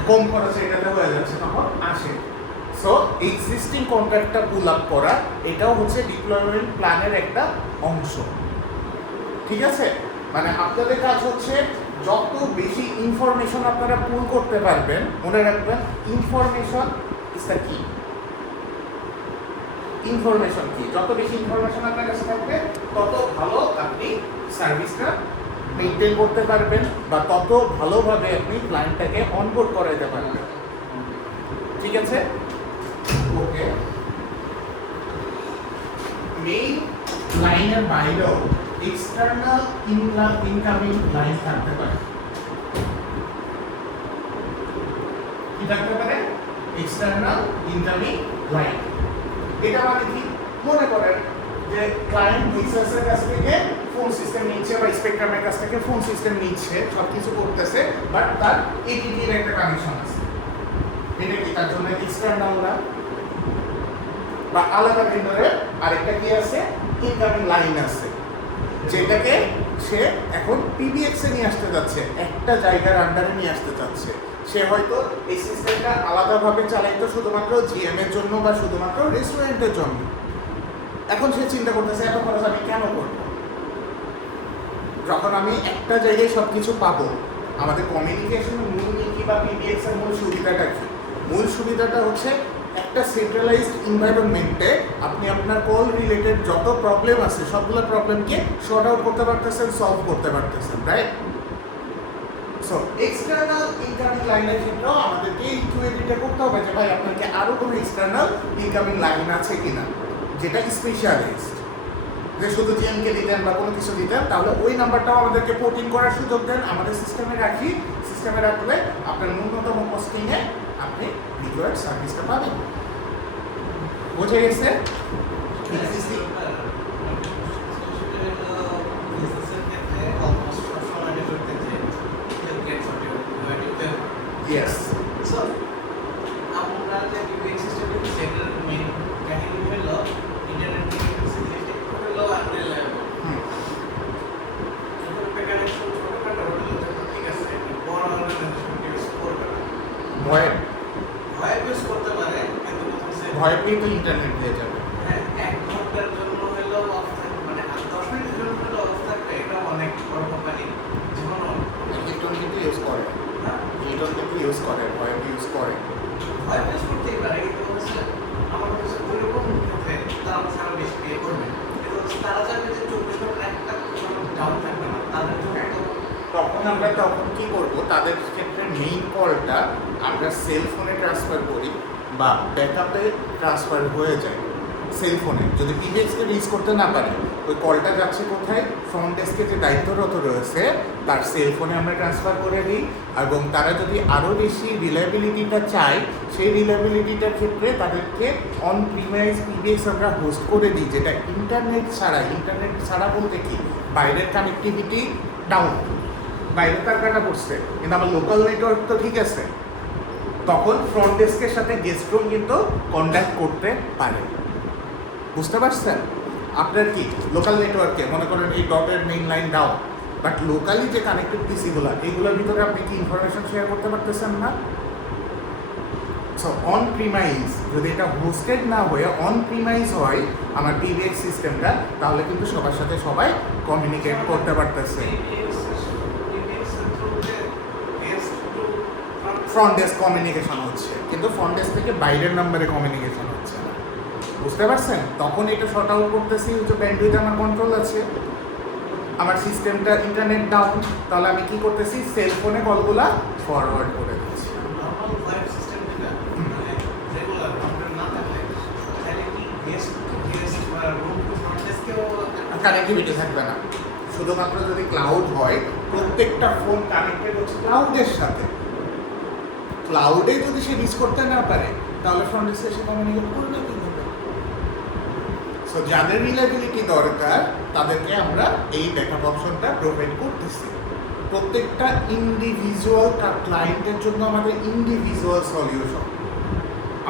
কম খরচে এটাতে হয়ে যাচ্ছে তখন আসে। সো এক্সিস্টিং কন্ট্রাক্টটা পুল আপ করা, এটাও হচ্ছে ডিপ্লয়মেন্ট প্ল্যানের একটা অংশ। ঠিক আছে? মানে আপনাদের কাজ হচ্ছে যত বেশি ইনফরমেশন আপনারা পুল করতে পারবেন, মনে রাখবেন ইনফরমেশন ইজ দ্য কি। ইনফরমেশন কি, যত বেশি ইনফরমেশন আপনার কাছে থাকবে তত ভালো আপনি সার্ভিসটা মেইনটেইন করতে পারবেন বা তত ভালোভাবে আপনি ক্লায়েন্টটাকে অনবোর্ড করাইতে পারবেন। ঠিক আছে? ওকে, মেইন লাইনের বাইরেও এক্সটার্নাল ইনকামিং লাইন থাকতে পারে। কি থাকতে পারে? External incoming line. এটা মানে কি? মনে করেন যে ক্লায়েন্ট বিজনেসের কাছ থেকে ফোন সিস্টেম নিচ্ছে বা স্পেকট্রামের কাছ থেকে ফোন সিস্টেম নিচ্ছে, সব কিছু করতেছে, বাট তার এটিটির একটা কানেকশন আছে। এটা কি তার জন্য এক্সটার্নাল না? বা আলাদা ভেন্ডরের আরেকটা কি আছে? ইনকামিং লাইন আছে, যেটাকে সে এখন পিবিএক্স এ নিয়ে আসতে যাচ্ছে, একটা জায়গার আন্ডারে নিয়ে আসতে চাচ্ছে। সে হয়তো এই সিস্টেমটা আলাদাভাবে চালাইতো শুধুমাত্র জিএম এর জন্য বা শুধুমাত্র রেস্টুরেন্টের জন্য। এখন সে চিন্তা করতেছে এত খরচ আমি কেন করব? যখন আমি একটা জায়গায় সব কিছু পাবো, আমাদের কমিউনিকেশনের মূল নীতি বা পিবিএক্স এর মূল সুবিধাটা কি? মূল সুবিধাটা হচ্ছে একটা সেন্ট্রালাইজড এনভায়রনমেন্টে আপনি আপনার কল রিলেটেড যত প্রবলেম আছে সবগুলো প্রবলেমকে শর্ট আউট করতে পারতেছেন, সলভ করতে পারতেছেন, রাইট? সো এক্সটার্নাল ইনকামিং লাইনের ক্ষেত্রেও আমাদেরকে ইকুয়েটিটা করতে হবে যে ভাই আপনার কি আরও কোনো এক্সটার্নাল ইনকামিং লাইন আছে কিনা যেটা স্পেশালাইজড, যে শুধু জিএমকে দিতেন বা কোনো কিছু দিতেন, তাহলে ওই নাম্বারটাও আমাদেরকে পোর্টিং করার সুযোগ দেন, আমাদের সিস্টেমে রাখি। সিস্টেমে রাখলে আপনার ন্যূনতম কস্টিংয়ে আপনি রিকোয়ার্ড সার্ভিসটা পাবেন। বুঝে গেছে? ইয়েস। So, আমরা যে PBX সিস্টেমে সেটার মেইন কাহিনী হলো ইন্টারনেট সিস্টেমটা হলো আনরিলায়েবল। যখন কানেকশন ছোটখাটো হলে ঠিক আছে, বড় অর্গানাইজেশন ইউজ করবে না। ভয় ইউজ করতে পারে, কিন্তু হচ্ছে ভয় পেয়ে তো ইন্টারনেট দিয়ে যাবে। হ্যাঁ, 1 ঘন্টার জন্য হলো অফ থাকবে, মানে 10 মিনিটের জন্য হলো অফ থাকবে, এটা অনেক বড় কোম্পানি জীবন ইলেকট্রন কিন্তু ইউজ করে, ইলেকট্রন কিন্তু ইউজ করে, ভয় ইউজ করে। ইউজ করতেই পারে, কিন্তু হচ্ছে আমার কাছে ওইরকম ক্ষেত্রে তারা হচ্ছে আরো বেশি পে করবে। কিন্তু হচ্ছে তারা চাইবে যে 24 ঘন্টা একটা কোনো ডাউন থাকবে না, তাদের জন্য তো তখন কি করব, তাদের ক্ষেত্রে মেইন কলটা আমরা সেল ফোনে ট্রান্সফার করি বা ব্যাকআপে ট্রান্সফার হয়ে যায়। সেল ফোনে যদি পিবিএক্সকে রিচ করতে না পারে, ওই কলটা যাচ্ছে কোথায়? ফ্রন্ট ডেস্কে যে দায়িত্বরত রয়েছে তার সেল ফোনে আমরা ট্রান্সফার করে দিই, এবং তারা যদি আরও বেশি রিলায়েবিলিটিটা চায়, সেই রিলায়েবিলিটিটার ক্ষেত্রে তাদেরকে অন প্রিমাইজ পিবিএক্স আমরা হোস্ট করে দিই, যেটা ইন্টারনেট ছাড়া বলতে কি, বাইরের কানেক্টিভিটি ডাউন, বাইরে তার কাটা পড়ছে, কিন্তু আমার লোকাল নেটওয়ার্ক তো ঠিক আছে, তখন ফ্রন্ট ডেস্কের সাথে গেস্ট রুম কিন্তু কন্ট্যাক্ট করতে পারে। বুঝতে পারছেন? আপনার কি লোকাল নেটওয়ার্কে মনে করেন এই ডটের main line down, but locally যে কানেক্টেড পিসিগুলো, এইগুলোর ভিতরে আপনি কি ইনফরমেশন শেয়ার করতে পারতেছেন না? সো অন প্রিমাইজ, যদি এটা হোস্টেড না হয়ে অন প্রিমাইজ হয় আমার পিবিএক্স সিস্টেমটা, তাহলে কিন্তু সবার সাথে সবাই কমিউনিকেট করতে পারতেছে। ফ্রন্ট ডেস্ক কমিউনিকেশন হচ্ছে, কিন্তু ফ্রন্ট ডেস্ক থেকে বাইরের নাম্বারে কমিউনিকেশন হচ্ছে না। বুঝতে পারছেন? তখন এটা শর্ট আউট করতেছি, যে ব্যান্ডউইথ আমার কন্ট্রোল আছে, আমার সিস্টেমটা ইন্টারনেট ডাউন, তাহলে আমি কি করতেছি, সেল ফোনে কলগুলা ফরওয়ার্ড করে দিচ্ছি। নরমাল ভয়েস সিস্টেম যেটা মানে রেগুলার কন্ট্রোল না থাকলে তাহলে কি গেস্ট বা রুম টু ফ্রন্ট ডেস্কেও কানেক্টিভিটি থাকবে না। শুধুমাত্র যদি ক্লাউড হয়, প্রত্যেকটা ফোন কানেক্টেড হচ্ছে ক্লাউডের সাথে, ক্লাউডে যদি সে রিচ করতে না পারে, তাহলে ফ্রন্ট ডেস্কে সে কমিউনিকেট করবে কীভাবে? সো যাদের রিলায়েবিলিটি দরকার তাদেরকে আমরা এই ব্যাকআপ অপশনটা প্রোভাইড করতেছি। প্রত্যেকটা ইন্ডিভিজুয়াল ক্লায়েন্টের জন্য আমাদের ইন্ডিভিজুয়াল সলিউশন,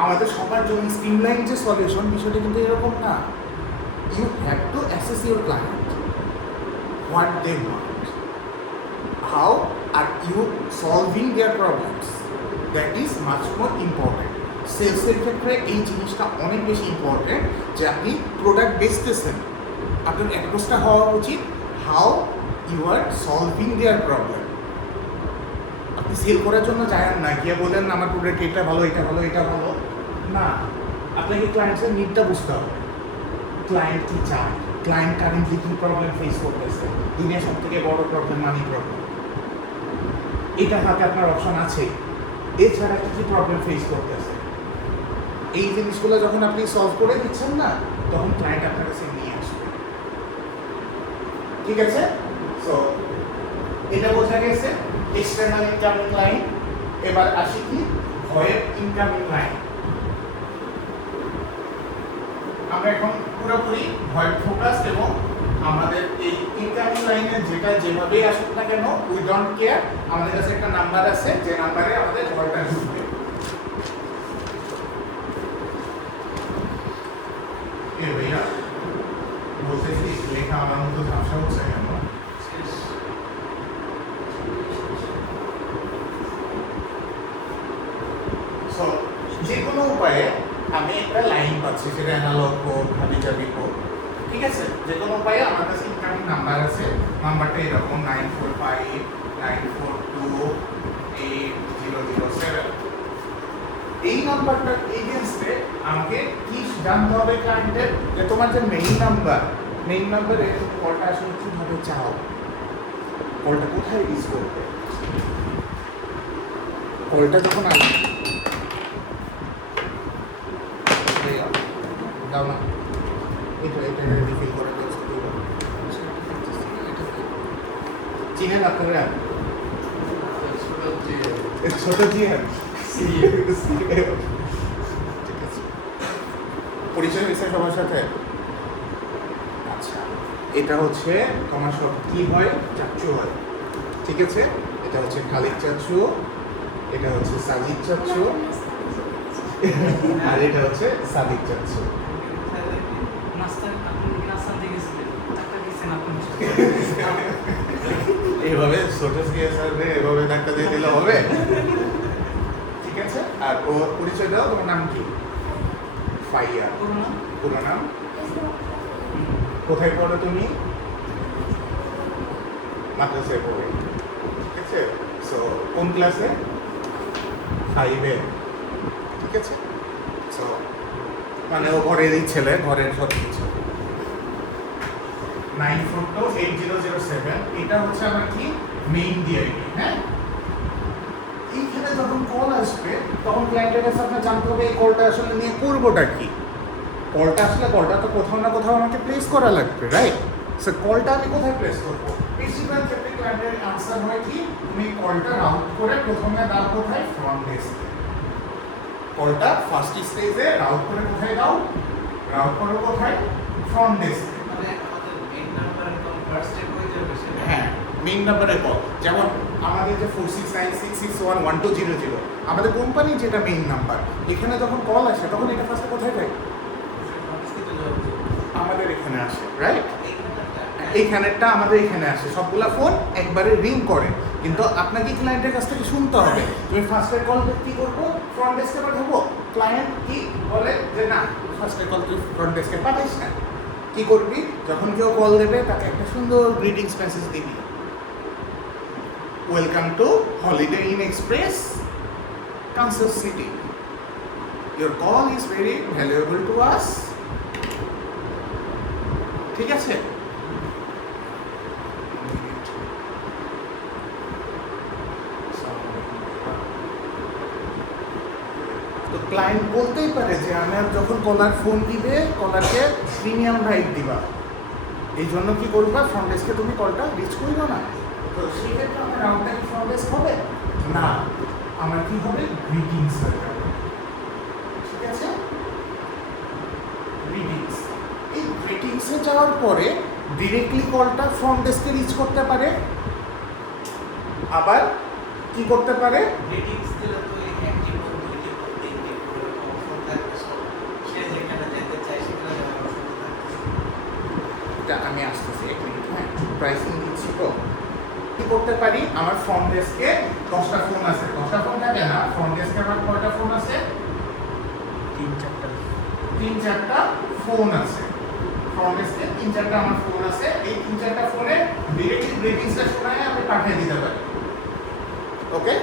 আমাদের সবার জন্য স্ট্রিমলাইন যে সলিউশন, বিষয়টা কিন্তু এরকম না। You have to assess your client, what they want, how are you solving their problems, that is much more important. সেলসের ক্ষেত্রে এই জিনিসটা অনেক বেশি ইম্পর্টেন্ট যে আপনি প্রোডাক্ট বেচতেছেন, আপনার অ্যাপ্রোচটা হওয়া উচিত how you are solving their problem. আপনি সেল করার জন্য চান না, গিয়ে বলেন আমার প্রোডাক্ট এটা ভালো, এটা ভালো, এটা ভালো না। আপনাকে ক্লায়েন্টের নিডটা বুঝতে হবে, ক্লায়েন্ট কী চায়, ক্লায়েন্ট কারেন্টলি কী প্রবলেম ফেস করতেছে। দুনিয়ার সব থেকে বড় প্রবলেম মানি প্রবলেম, এটা হাতে আপনার অপশন আছে, এছাড়া কী কী প্রবলেম ফেস করতেছে। এই জিনিসগুলো যখন আপনি সলভ করে দিচ্ছেন না, তখন ক্লায়েন্ট আপনার কাছে নিয়ে আসবে। ঠিক আছে? সো এটা বোঝা গেছে এক্সটার্নাল ইনকামিং লাইন। এবার আসি কি ভয়ের ইনকামিং লাইন। আমরা এখন পুরোপুরি ভয়ের ফোকাস, এবং আমাদের এই ইনকামিং লাইনে যেটা যেভাবেই আসুক না কেন, উই ডোন্ট কেয়ার। আমাদের কাছে একটা নাম্বার আছে, যে নাম্বারে আমাদের ভয়টা ঢুকবে। भैया बोलते थे लेखा আমার মতো ঝাপসা হচ্ছে কেন? লাইন পাচ্ছি, সেটা অ্যানালগ হোক হাবিজাবি হোক, ঠিক আছে, যে কোনো উপায়ে আমার কাছে ইনকামিং নাম্বার আছে। নাম্বারটা এরকম 9459428007। এই নাম্বারটার এগেইনস্টে আমাকে কি জানতে হবে ক্লায়েন্টের, যে তোমার যে মেইন নাম্বারে কলটা আসলে কিভাবে চাও, কলটা কোথায় রিচ করবে, কলটা যখন আসবে দাও না, এটা রিফিল করে দাও। চিনেন আপনারা ছোট জিএম? পরিচয় হয়েছে সবার সাথে? আচ্ছা, এটা হচ্ছে তোমার সব কি হয়, চাচ্চু হয়, ঠিক আছে। এটা হচ্ছে খালিদ চাচ্চু, এটা হচ্ছে সাজিদ চাচ্চু, আর এটা হচ্ছে সাদিক চাচ্চু। এইভাবে ছোট সিএসআর এভাবে ধাক্কা দিয়ে দিলে হবে? ঠিক আছে। আর ওর পরিচয় দাও, তোমার নাম কি? ফাইয়া। পুরো নাম? কোথায় পড়ো তুমি? মাদ্রাসায় পড়ো, ঠিক আছে। সো কোন ক্লাসে? 5-এ, ঠিক আছে। সো মানে ও ঘরেরই ছেলে, ঘরের সব কিছু। 942807, এটা হচ্ছে আমার কি মেইন ডিআইডি। হ্যাঁ, এইখানে যখন কল আসবে তখন ক্লায়েন্টের কাছে আপনার জানতে হবে এই কলটা আসলে নিয়ে করবোটা কি। কলটা আসলে কলটা তো কোথাও না কোথাও আমাকে প্লেস করা লাগবে, রাইট? সো কলটা আমি কোথায় প্লেস করবো? বেশিরভাগ ক্ষেত্রে ক্লায়েন্টের আনসার হয় কি, তুমি কলটা রাউট করে প্রথমে দাও কোথায়? ফ্রন্ট ডেস্কে। কলটা ফার্স্ট স্টেজে রাউট করে কোথায় দাও? রাউট করো কোথায়? ফ্রন্ট ডেস্কে। মানে আমাদের মেইন নাম্বারে তো ফার্স্ট স্টেপ হয়ে যাবে সেটা। হ্যাঁ, মেইন নাম্বারে কল। যেমন আমাদের যে 4696611200 আমাদের কোম্পানি যেটা মেইন নাম্বার, এখানে যখন কল আসে তখন এটা ফার্স্টে কোথায় যায়? আমাদের এখানে আসে, রাইট? এইখানেরটা আমাদের এখানে আসে, সবগুলা ফোন একবারে রিং করে। কিন্তু আপনাকে ক্লায়েন্টের কাছ থেকে শুনতে হবে, তুমি ফার্স্টের কল কি করবো? ফ্রন্ট ডেস্কে পাঠাবো। ক্লায়েন্ট কি বলে যে না, ফার্স্টের কল তুই ফ্রন্ট ডেস্কে পাঠাইস না। কি করবি? যখন কেউ কল দেবে তাকে একটা সুন্দর গ্রিটিংস মেসেজ দিবি, welcome to holiday in express Kansas city, your call is very valuable to us. ঠিক আছে। তো ক্লায়েন্ট বলতেই পারে যে আমার যখন কলার ফোন দিবে, কলারকে প্রিমিয়াম রাইট দিবা, এই জন্য কি করবা? ফ্রন্ট ডেস্কে তুমি কলটা রিচ করবে না। তো সেই ক্ষেত্রে আমার রাউটটা কি ফ্রন্ট ডেস্ক হবে না, আমার কি হবে? গ্রিটিংস হবে, ঠিক আছে। গ্রিটিংস, এই গ্রিটিংসে যাওয়ার পরে ডিরেক্টলি কলটা ফ্রন্ট ডেস্কে রিচ করতে পারে, আবার কি করতে পারে? গ্রিটিংস দিলে তো এই অ্যাক্টিভ মোবিলিটি করতে ইনক্লুড করে অপশন থাকবে, সো সে যেখানে যেতে চায় সেখানে যাওয়ার অপশন থাকবে। এটা আমি আসতেছি এক মিনিট। হ্যাঁ, প্রাইসিং দিচ্ছি তো কি করতে পারি? আমার ফ্রন্ট ডেস্কে 10টা ফোন আছে, 10টা ফোন থাকে না, ফ্রন্ট ডেস্কে আমার কয়টা ফোন আছে? 3-4টা ফোন আছে ফ্রন্ট ডেস্কে, 3-4টা আমার ফোন আছে। এই 3-4টা ফোনে ডিরেক্টলি গ্রিটিংসটা শোনায় আমি পাঠিয়ে দিতে পারি। ওকে,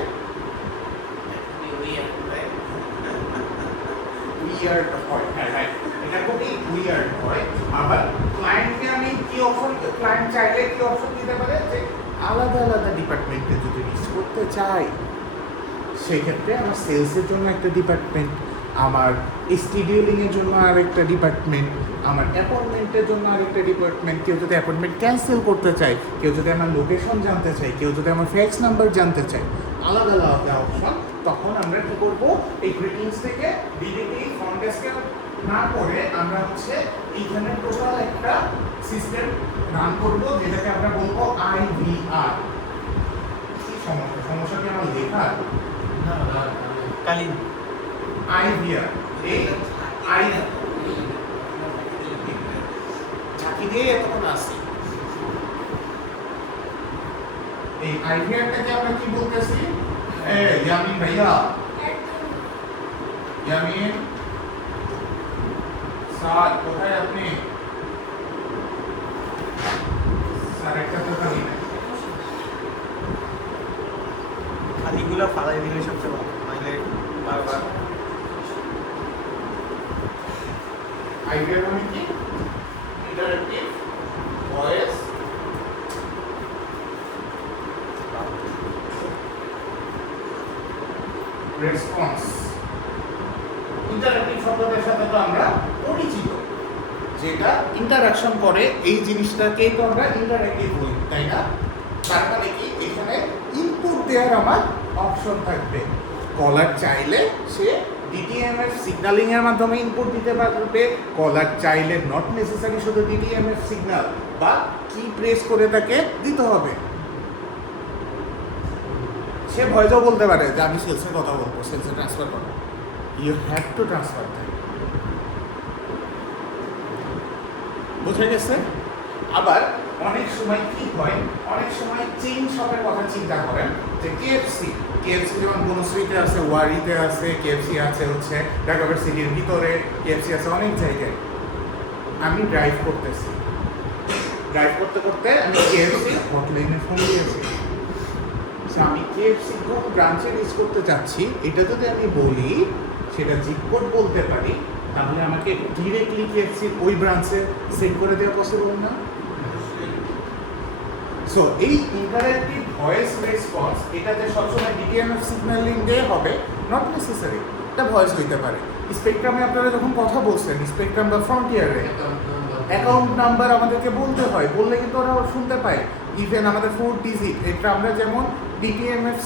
উইয়ার্ড হয়, হ্যাঁ রাইট, এটা খুবই উইয়ার্ড হয়। আবার ক্লায়েন্টকে আমি কি অপশন, ক্লায়েন্ট চাইলে কি অপশন দিতে পারে যে আলাদা আলাদা ডিপার্টমেন্টে যদি রিচ করতে চাই, সেই ক্ষেত্রে আমার সেলসের জন্য একটা ডিপার্টমেন্ট, আমার স্কেডিউলিংয়ের জন্য আরেকটা ডিপার্টমেন্ট, আমার অ্যাপয়েন্টমেন্টের জন্য আরেকটা ডিপার্টমেন্ট। কেউ যদি অ্যাপয়েন্টমেন্ট ক্যান্সেল করতে চায়, কেউ যদি আমার লোকেশন জানতে চায়, কেউ যদি আমার ফ্যাক্স নাম্বার জানতে চায়, আলাদা আলাদা অপশন। তখন আমরা কী করবো? এই গ্রিটিংস থেকে ডিরেক্টলি ফ্রন্ট ডেস্কে না করে আমরা হচ্ছে এইখানে টোটাল একটা সিস্টেম রান করবো, যেটাকে আমরা বলবো IVR। কি সমস্যা? সমস্যা কি আমার লেখা? কালীন IVR, এই ঝাঁকি দিয়ে এতক্ষণ আসি। এই IVRটাকে আমরা কি বলতেছি? ইয়ামিন ভাইয়া, ইয়ামিন স্যার কোথায় আপনি? স্যার একটা তো খালি নাই। খালিগুলো ফালাই দিলে সবচেয়ে ভালো, নাহলে বারবার আইডিয়া মানে কি? Interactive voice response. ইন্টারেক্টিভ শব্দটার সাথে তো আমরা পরিচিত, যেটা ইন্টারাকশন করে এই জিনিসটাকেই তো আমরা ইন্টারেক্টিভ বলি, তাই না? তার মানে কি এখানে ইনপুট দেওয়ার আমার অপশন থাকবে। কলার চাইলে সে ডিটিএমএফ সিগন্যালিং এর মাধ্যমে ইনপুট দিতে পারবে, কলার চাইলে নট নেসেসারি শুধু ডিটিএমএফ সিগন্যাল বা কি প্রেস করে তাকে দিতে হবে। সে ভয়েসও বলতে পারে যে আমি সেলসে কথা বলবো, সেলসে ট্রান্সফার করো। You have to transfer that. বুঝে গেছে? আবার অনেক সময় কি হয়, অনেক সময় চেইন শপের কথা চিন্তা করেন যে কেএফসি যেমন বনশ্রীতে আছে, ওয়ারিতে আছে, কেএফসি আছে হচ্ছে ঢাকা সিটির ভিতরে, কেএফসি আছে অনেক জায়গায়। আমি ড্রাইভ করতেছি, ড্রাইভ করতে করতে আমি কেএফসি হটলাইনে ফোন দিয়েছি। আমি কেএফসি কোন ব্রাঞ্চে রিচ করতে চাচ্ছি এটা যদি আমি বলি, সেটা জিপ কোড বলতে পারি, তাহলে আমাকে ডিরেক্টলি কেএফসি ওই ব্রাঞ্চে সেট করে দেওয়া পসিবল না? সো এই ইন্টারেক্টিভ ভয়েস রেসপন্স এটাতে সবসময় ডিটিএমএফ সিগন্যালিং দিয়ে হবে, নট নেসেসারি এটা ভয়েস হইতে পারে। স্পেকট্রামে আপনারা যখন কথা বলছেন, স্পেকট্রাম বা ফ্রন্টিয়ারে অ্যাকাউন্ট নাম্বার আমাদেরকে বলতে হয়, বললে কিন্তু ওরা শুনতে পায়। ইভেন আমাদের 4 ডিজিট, এটা আমরা যেমন ডিটিএমএফ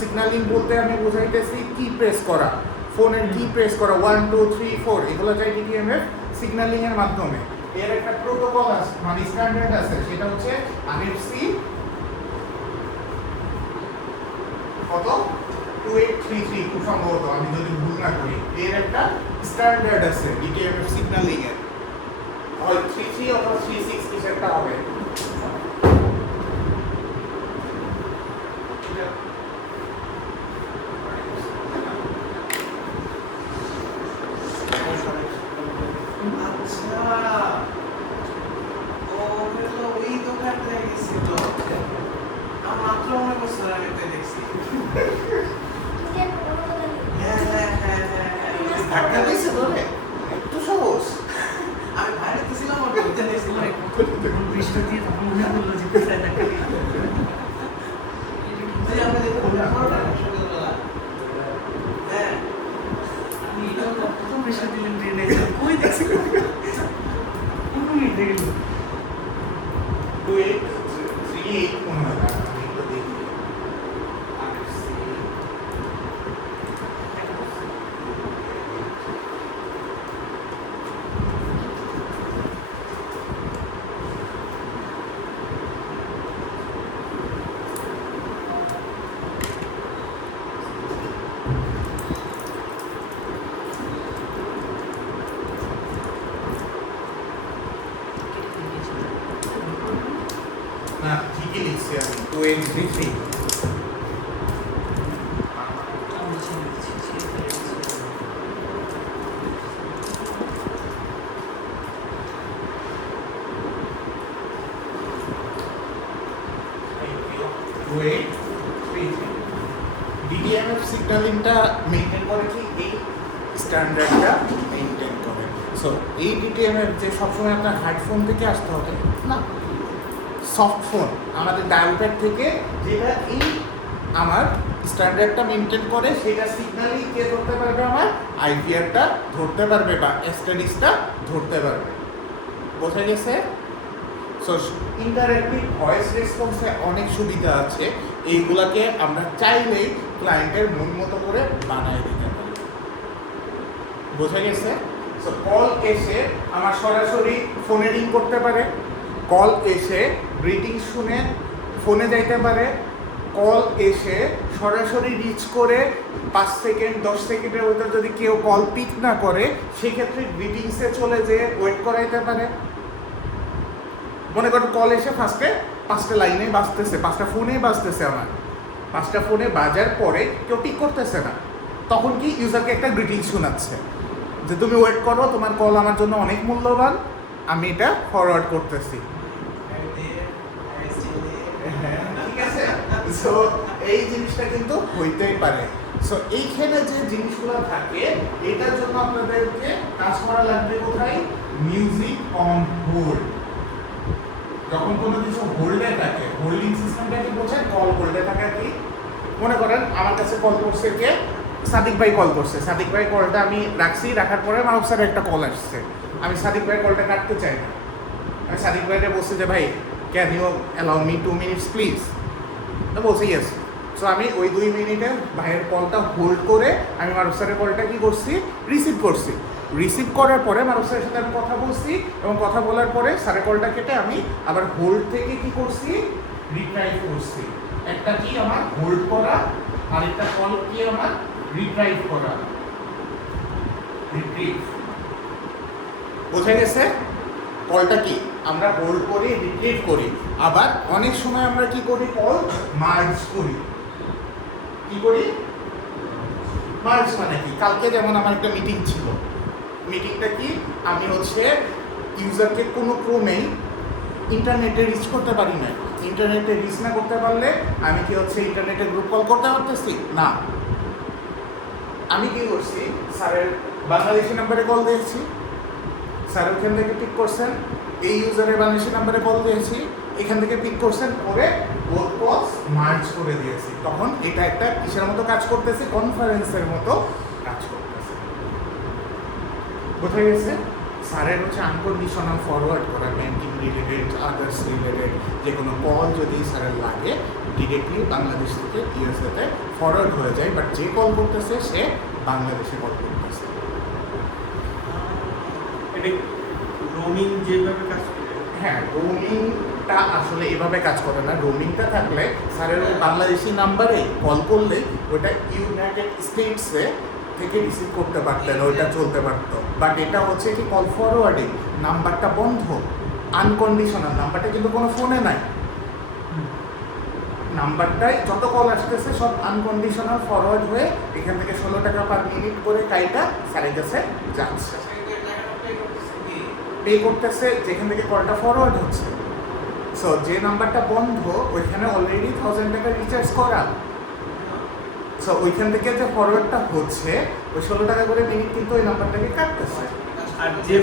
সিগন্যালিং বলতে আমি বোঝাইতেছি কি প্রেস করা, ফোনের কি প্রেস করা, 1 2 3 4 এগুলো যায় ডিটিএমএফ সিগন্যালিং এর মাধ্যমে। এর একটা প্রোটোকল আছে, মানে স্ট্যান্ডার্ড আছে, সেটা হচ্ছে আরএফসি কত 2833 খুব সম্ভবত, আমি যদি ভুল না করি। এর একটা স্ট্যান্ডার্ড আছে ডিটিএমএফ সিগন্যালিং এর, হয় 33 অথবা 36 কিছু একটা হবে। আচ্ছা, ও হলো ওই দোকানটায় গেছিল। আমার মাত্র মনে করছে আমি তো দেখছি। হ্যাঁ। ধাক্কা দিয়েছে ধরে একটু সহজ। আমি বাইরে তো ছিলাম, ওর বলতে দেখছিলাম। বৃষ্টি দিয়ে তখন মনে হলো যে কোথায় দেখা ওই আমরা দেখতে পারবো সকালবেলা। হ্যাঁ, আমি এটাও প্রথম বৃষ্টি দিলেন ট্রেনে কই দেখছি কোনো মিনিট গেল 2838 মনে হয়, আমি একটু দেখি। আরএফসি না ঠিকই লিখছি আমি 2833। ডিটিএমএফ সিগন্যালিংটা মেইনটেইন করে কি এই স্ট্যান্ডার্ডটা মেইনটেইন করে। সো এই ডিটিএমএফ যে সবসময় আপনার হেডফোন থেকে আসতে হবে না, সফট ফোন আমাদের ডায়াল প্যাড থেকে, যেটা এই আমার স্ট্যান্ডার্ডটা মেইনটেইন করে, সেটা সিগন্যালিং কে ধরতে পারবে, আমার আইপিআরটা ধরতে পারবে বা এসটিডিসটা ধরতে পারবে। বোঝা গেছে? সো ইন্টারেক্টিভ ভয়েস রেসপন্সে অনেক সুবিধা আছে, এইগুলাকে আমরা চাইলেই ক্লায়েন্টের মন মতো করে বানায় দিতে পারি। বোঝা গেছে? সো কল এসে আমার সরাসরি ফোনে রিং করতে পারে, কল এসে গ্রিটিং শুনে ফোনে যাইতে পারে, কল এসে সরাসরি রিচ করে 5 সেকেন্ড 10 সেকেন্ডের ভিতরে যদি কেউ কল পিক না করে, সেক্ষেত্রে গ্রিটিংসে চলে যেয়ে ওয়েট করাইতে পারে। মনে করেন কল এসে ফার্স্টে 5টা লাইনে বাজতেছে, 5টা ফোনে বাজতেছে, আমার 5টা ফোনে বাজার পরে কেউ পিক করতেছে না, তখন কি ইউজারকে একটা গ্রিটিং শোনাচ্ছে যে তুমি ওয়েট করো, তোমার কল আমার জন্য অনেক মূল্যবান, আমি এটা ফরওয়ার্ড করতেছি। ঠিক আছে, সো এই জিনিসটা কিন্তু হইতেই পারে। সো এইখানে যে জিনিসগুলো থাকে এটার জন্য আপনাদেরকে কাজ করা লাগবে কোথায়? Music on hold. যখন কোনো কিছু হোল্ডে থাকে, হোল্ডিং সিস্টেমটাকে বোঝায়, কল হোল্ডে থাকে কি? মনে করেন আমার কাছে কল করছে কে? সাদিক ভাই কল করছে। সাদিক ভাই কলটা আমি রাখছি, রাখার পরে মাহবুব স্যারের একটা কল আসছে। আমি সাদিক ভাই কলটা কাটতে চাই না। আমি সাদিক ভাইকে বলছি যে ভাই can you allow me 2 minutes please? তো বলছে ইয়েস। সো আমি ওই 2 মিনিটে ভাইয়ের কলটা হোল্ড করে আমি মারুফ স্যারের কলটা কি করছি? রিসিভ করছি। রিসিভ করার পরে মারুফ স্যারের সাথে আমি কথা বলছি, এবং কথা বলার পরে স্যারের কলটা কেটে আমি আবার হোল্ড থেকে কি করছি? রিট্রাইভ করছি। একটা কি আমার হোল্ড করা, আর একটা কল কি আমার রিট্রাইভ করা, রিট্রিভ। বোঝা গেছে? কলটা কি আমরা হোল্ড করি, রিট্রিভ করি। আবার অনেক সময় আমরা কি করি? কল মার্জ করি। কি করি? মার্জ মানে কি? কালকে যেমন আমার একটা মিটিং ছিল। মিটিংটা কি? আমি হচ্ছে ইউজারকে কোনো ক্রমেই ইন্টারনেটে রিচ করতে পারি না। ইন্টারনেটে রিচ না করতে পারলে আমি কি হচ্ছে ইন্টারনেটে গ্রুপ কল করতে পারতেছি না। আমি কি করছি? স্যারের বাংলাদেশি নাম্বারে কল দিয়েছি, স্যার ওখান থেকে পিক করছেন। এই ইউজারের বাংলাদেশি নাম্বারে কল দিয়েছি, এখান থেকে পিক করছেন, করে বোথ কলস মার্জ করে দিয়েছি। তখন এটা একটা কিসের মতো কাজ করতেছে? কনফারেন্সের মতো কাজ করতেছে। বোঝা গেছে? স্যারের হচ্ছে আনকন্ডিশনাল ফরওয়ার্ড করা, ব্যাংকিং রিলেটেড, আদার্স রিলেটেড যে কোনো কল যদি স্যারের লাগে ডিরেক্টলি বাংলাদেশ থেকে ইউএসএতে ফরওয়ার্ড হয়ে যায়, বাট যে কল করতেছে সে বাংলাদেশে কল করতেছে। এটা রোমিং যেভাবে কাজ করে, হ্যাঁ, রোমিংটা আসলে এভাবে কাজ করে না। রোমিংটা থাকলে স্যারের ওই বাংলাদেশি নাম্বারে কল করলেই ওইটা ইউনাইটেড স্টেটসে থেকে রিসিভ করতে পারতেন, ওইটা চলতে পারতো। বাট এটা হচ্ছে কি কল ফরওয়ার্ডিং, নাম্বারটা বন্ধ, আনকন্ডিশনাল। নাম্বারটা কিন্তু কোনো ফোনে নাই, নাম্বারটাই যত কল আসতেছে সব আনকন্ডিশনাল ফরওয়ার্ড হয়ে এখান থেকে 16 টাকা পার মিনিট করে কাইটা স্যারের কাছে যাচ্ছে। পে করতেছে যেখান থেকে কলটা ফরওয়ার্ড হচ্ছে। সো যে নাম্বারটা বন্ধ ওইখানে অলরেডি 1000 টাকা রিচার্জ করা। সো ওইখান থেকে যে ফরওয়ার্ডটা হচ্ছে ওই 16 টাকা করে মিনিট কিন্তু ওই নাম্বারটাকে কাটতেছে। আর যে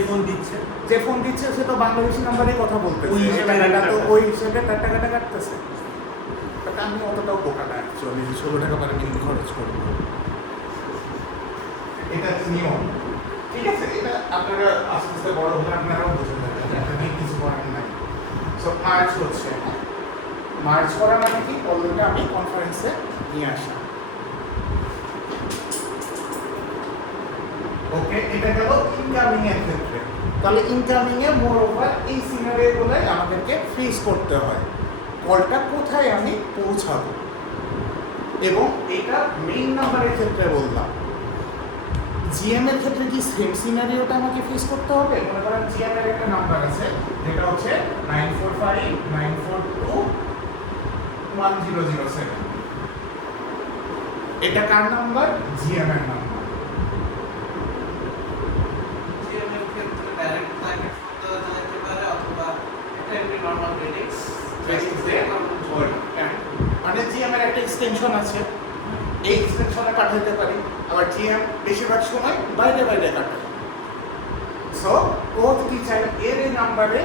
ফোন দিচ্ছে সে তো বাংলাদেশি নাম্বারে কথা বলতেছে, ওই হিসেবে টাকাটা তো ওই হিসেবে তার টাকাটা কাটতেছে। বাট আমি অতটাও বোকা না অ্যাকচুয়ালি 16 টাকা পার মিনিট খরচ করবো। এটা নিয়ম, ঠিক আছে? এটা আপনারা আস্তে আস্তে বড় হলে আপনারাও বুঝে যাবেন, এটা নিয়ে কিছু করার নাই। সো মার্চ হচ্ছে, মার্চ করা মানে কি? কলটা আমি কনফারেন্সে নিয়ে আসা। ওকে, এটা গেল ইনকামিং এর ক্ষেত্রে। তাহলে ইনকামিং এ মোর ওভার এই সিনারিওগুলো আমাদেরকে ফেস করতে হয়। কলটা কোথায় আমি পৌঁছাবো, এবং এটা মেইন নাম্বারের ক্ষেত্রে বললাম। জিএম এর ক্ষেত্রে কি সেম সিনারিওটা আমাকে ফেস করতে হবে? মনে করেন জিএম এর একটা নাম্বার আছে যেটা হচ্ছে 9459421007। এটা কার নাম্বার? জিএম এর নাম্বার। মানে জিএম এর একটা এক্সটেনশন আছে, এই এক্সটেনশনে পাঠাতে পারি। আবার জিএম বেশিরভাগ সময় বাইরে বাইরে কাটায়। সো ও যদি চাই এর এই নাম্বারে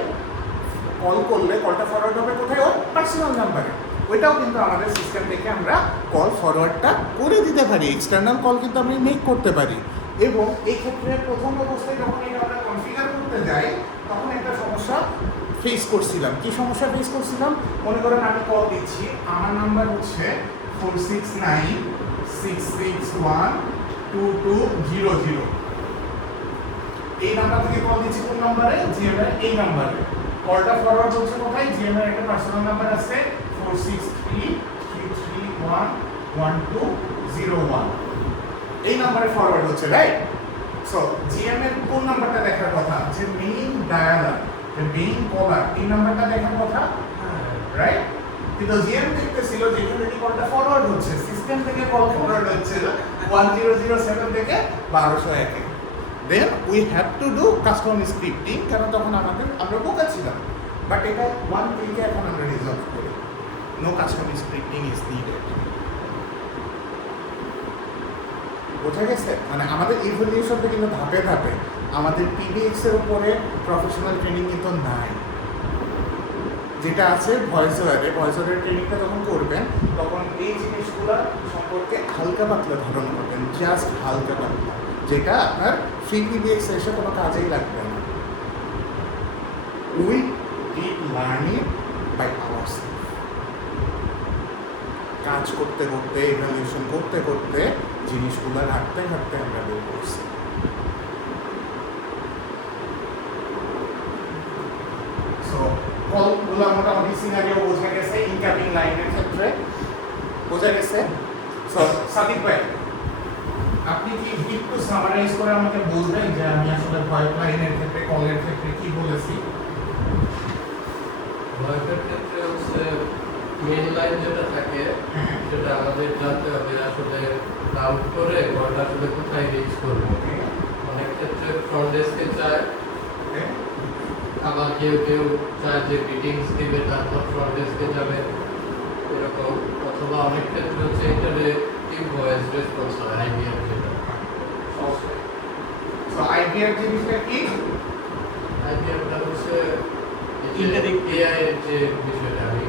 কল করলে কলটা ফরওয়ার্ড হবে কোথায়? ওর পার্সোনাল নাম্বারে। ওইটাও কিন্তু আমাদের সিস্টেম থেকে আমরা কল ফরওয়ার্ডটা করে দিতে পারি। এক্সটার্নাল কল কিন্তু আমি মেক করতে পারি। এবং এই ক্ষেত্রে প্রথম অবস্থায় যখন এটা আমরা কনফিগার করতে যাই তখন একটা সমস্যা ফেস করছিলাম। কি সমস্যা ফেস করছিলাম? মনে করেন আমি কল দিচ্ছি, আমার নাম্বার হচ্ছে 46966122200। এই নাম্বার থেকে কল দিচ্ছি কোন নাম্বারে? জিএম এর এই নাম্বারে। কলটা ফরওয়ার্ড হচ্ছে কোথায়? জিএম এর একটা পার্সোনাল নাম্বার আছে 46333311201। এই নাম্বারে ফরওয়ার্ড হচ্ছে, রাইট? সো জিএম এর কোন নাম্বারটা দেখার কথা? যে মেইন ডায়ালার, যে মেইন কলার, এই নাম্বারটা দেখার কথা, রাইট? কিন্তু জিএম দেখতেছিল যেখান থেকে কলটা ফরওয়ার্ড হচ্ছে, সিস্টেম থেকে কল ফরওয়ার্ড হচ্ছে 1007 থেকে 1201-এ। Then we have to do custom scripting, কারণ তখন আমরা বোকা ছিলাম। বাট এটা ওয়ান ক্লিকে এখন আমরা রিজলভ করি, no custom scripting is needed. বোঝা গেছে? মানে আমাদের ইভলিউশনটা কিন্তু ধাপে ধাপে, আমাদের পিবিএক্স এর উপরে প্রফেশনাল ট্রেনিং কিন্তু নাই। যেটা আছে ভয়েস ওভারের ট্রেনিংটা যখন করবেন তখন এই জিনিসগুলো সম্পর্কে হালকা পাতলা ধারণা পাবেন, জাস্ট হালকা পাতলা, যেটা আপনার ফ্রি পিবিএক্স এসে কোনো কাজেই লাগবে না। We did learning by ourselves. কাজ করতে করতে, ইভ্যালুয়েশন করতে করতে জিনিসগুলো ঘাটতে ঘাটতে আমরা বের করছি। সো কলগুলো মোটামুটি সিনারিও বোঝা গেছে, ইনকামিং লাইনের ক্ষেত্রে বোঝা গেছে। সো সাদিক ভাই, আপনি কি একটু সামারাইজ করে আমাকে বলবেন যে আমি আসলে ভয়েস লাইনের ক্ষেত্রে, কলের ক্ষেত্রে কি বলেছি? ভয়েসের ক্ষেত্রে হচ্ছে মেন লাইন যেটা থাকে সেটা আমাদের জানতে হবে আসলে ডাউট করে কলটা আসলে কোথায় রিচ করবো। অনেক ক্ষেত্রে ফ্রন্ট ডেস্কে চায়, আবার কেউ কেউ চায় যে রিডিংস দিবে তারপর ফ্রন্ট ডেস্কে যাবে এরকম, অথবা অনেক ক্ষেত্রে হচ্ছে ইন্টারেক্টিভ ভয়েস রেসপন্স হয় আইডিয়ার যেটা। সো আইডিয়ার জিনিসটা কি? আইডিয়াটা হচ্ছে Interactive এআই এর যে বিষয়টা আমি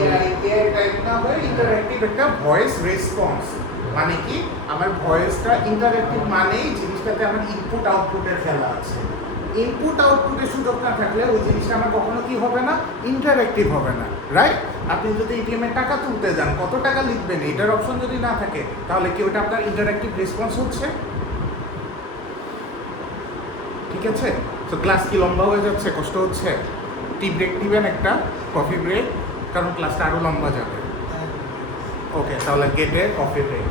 এআই টাইপ না হয়ে ইন্টারঅ্যাক্টিভ একটা ভয়েস রেসপন্স। মানে কি, আমার ভয়েসটা ইন্টারঅ্যাক্টিভ মানেই জিনিসটাতে আমার ইনপুট আউটপুটের খেলা আছে। ইনপুট আউটপুটের সুযোগ না থাকলে ওই জিনিসটা আমার কখনো কি হবে না, ইন্টারঅ্যাক্টিভ হবে না, রাইট? আপনি যদি এটিএম এর টাকা তুলতে যান, কত টাকা লিখবেন এটার অপশন যদি না থাকে, তাহলে কি ওটা আপনার ইন্টারঅ্যাক্টিভ রেসপন্স হচ্ছে? ঠিক আছে? তো ক্লাস কি লম্বা হয়ে যাচ্ছে, কষ্ট হচ্ছে? টি ব্রেক দিবেন একটা, কফি ব্রেক, কারণ ক্লাসটা আরও লম্বা যাবে। ওকে, তাহলে গেটে কফি ব্রেক।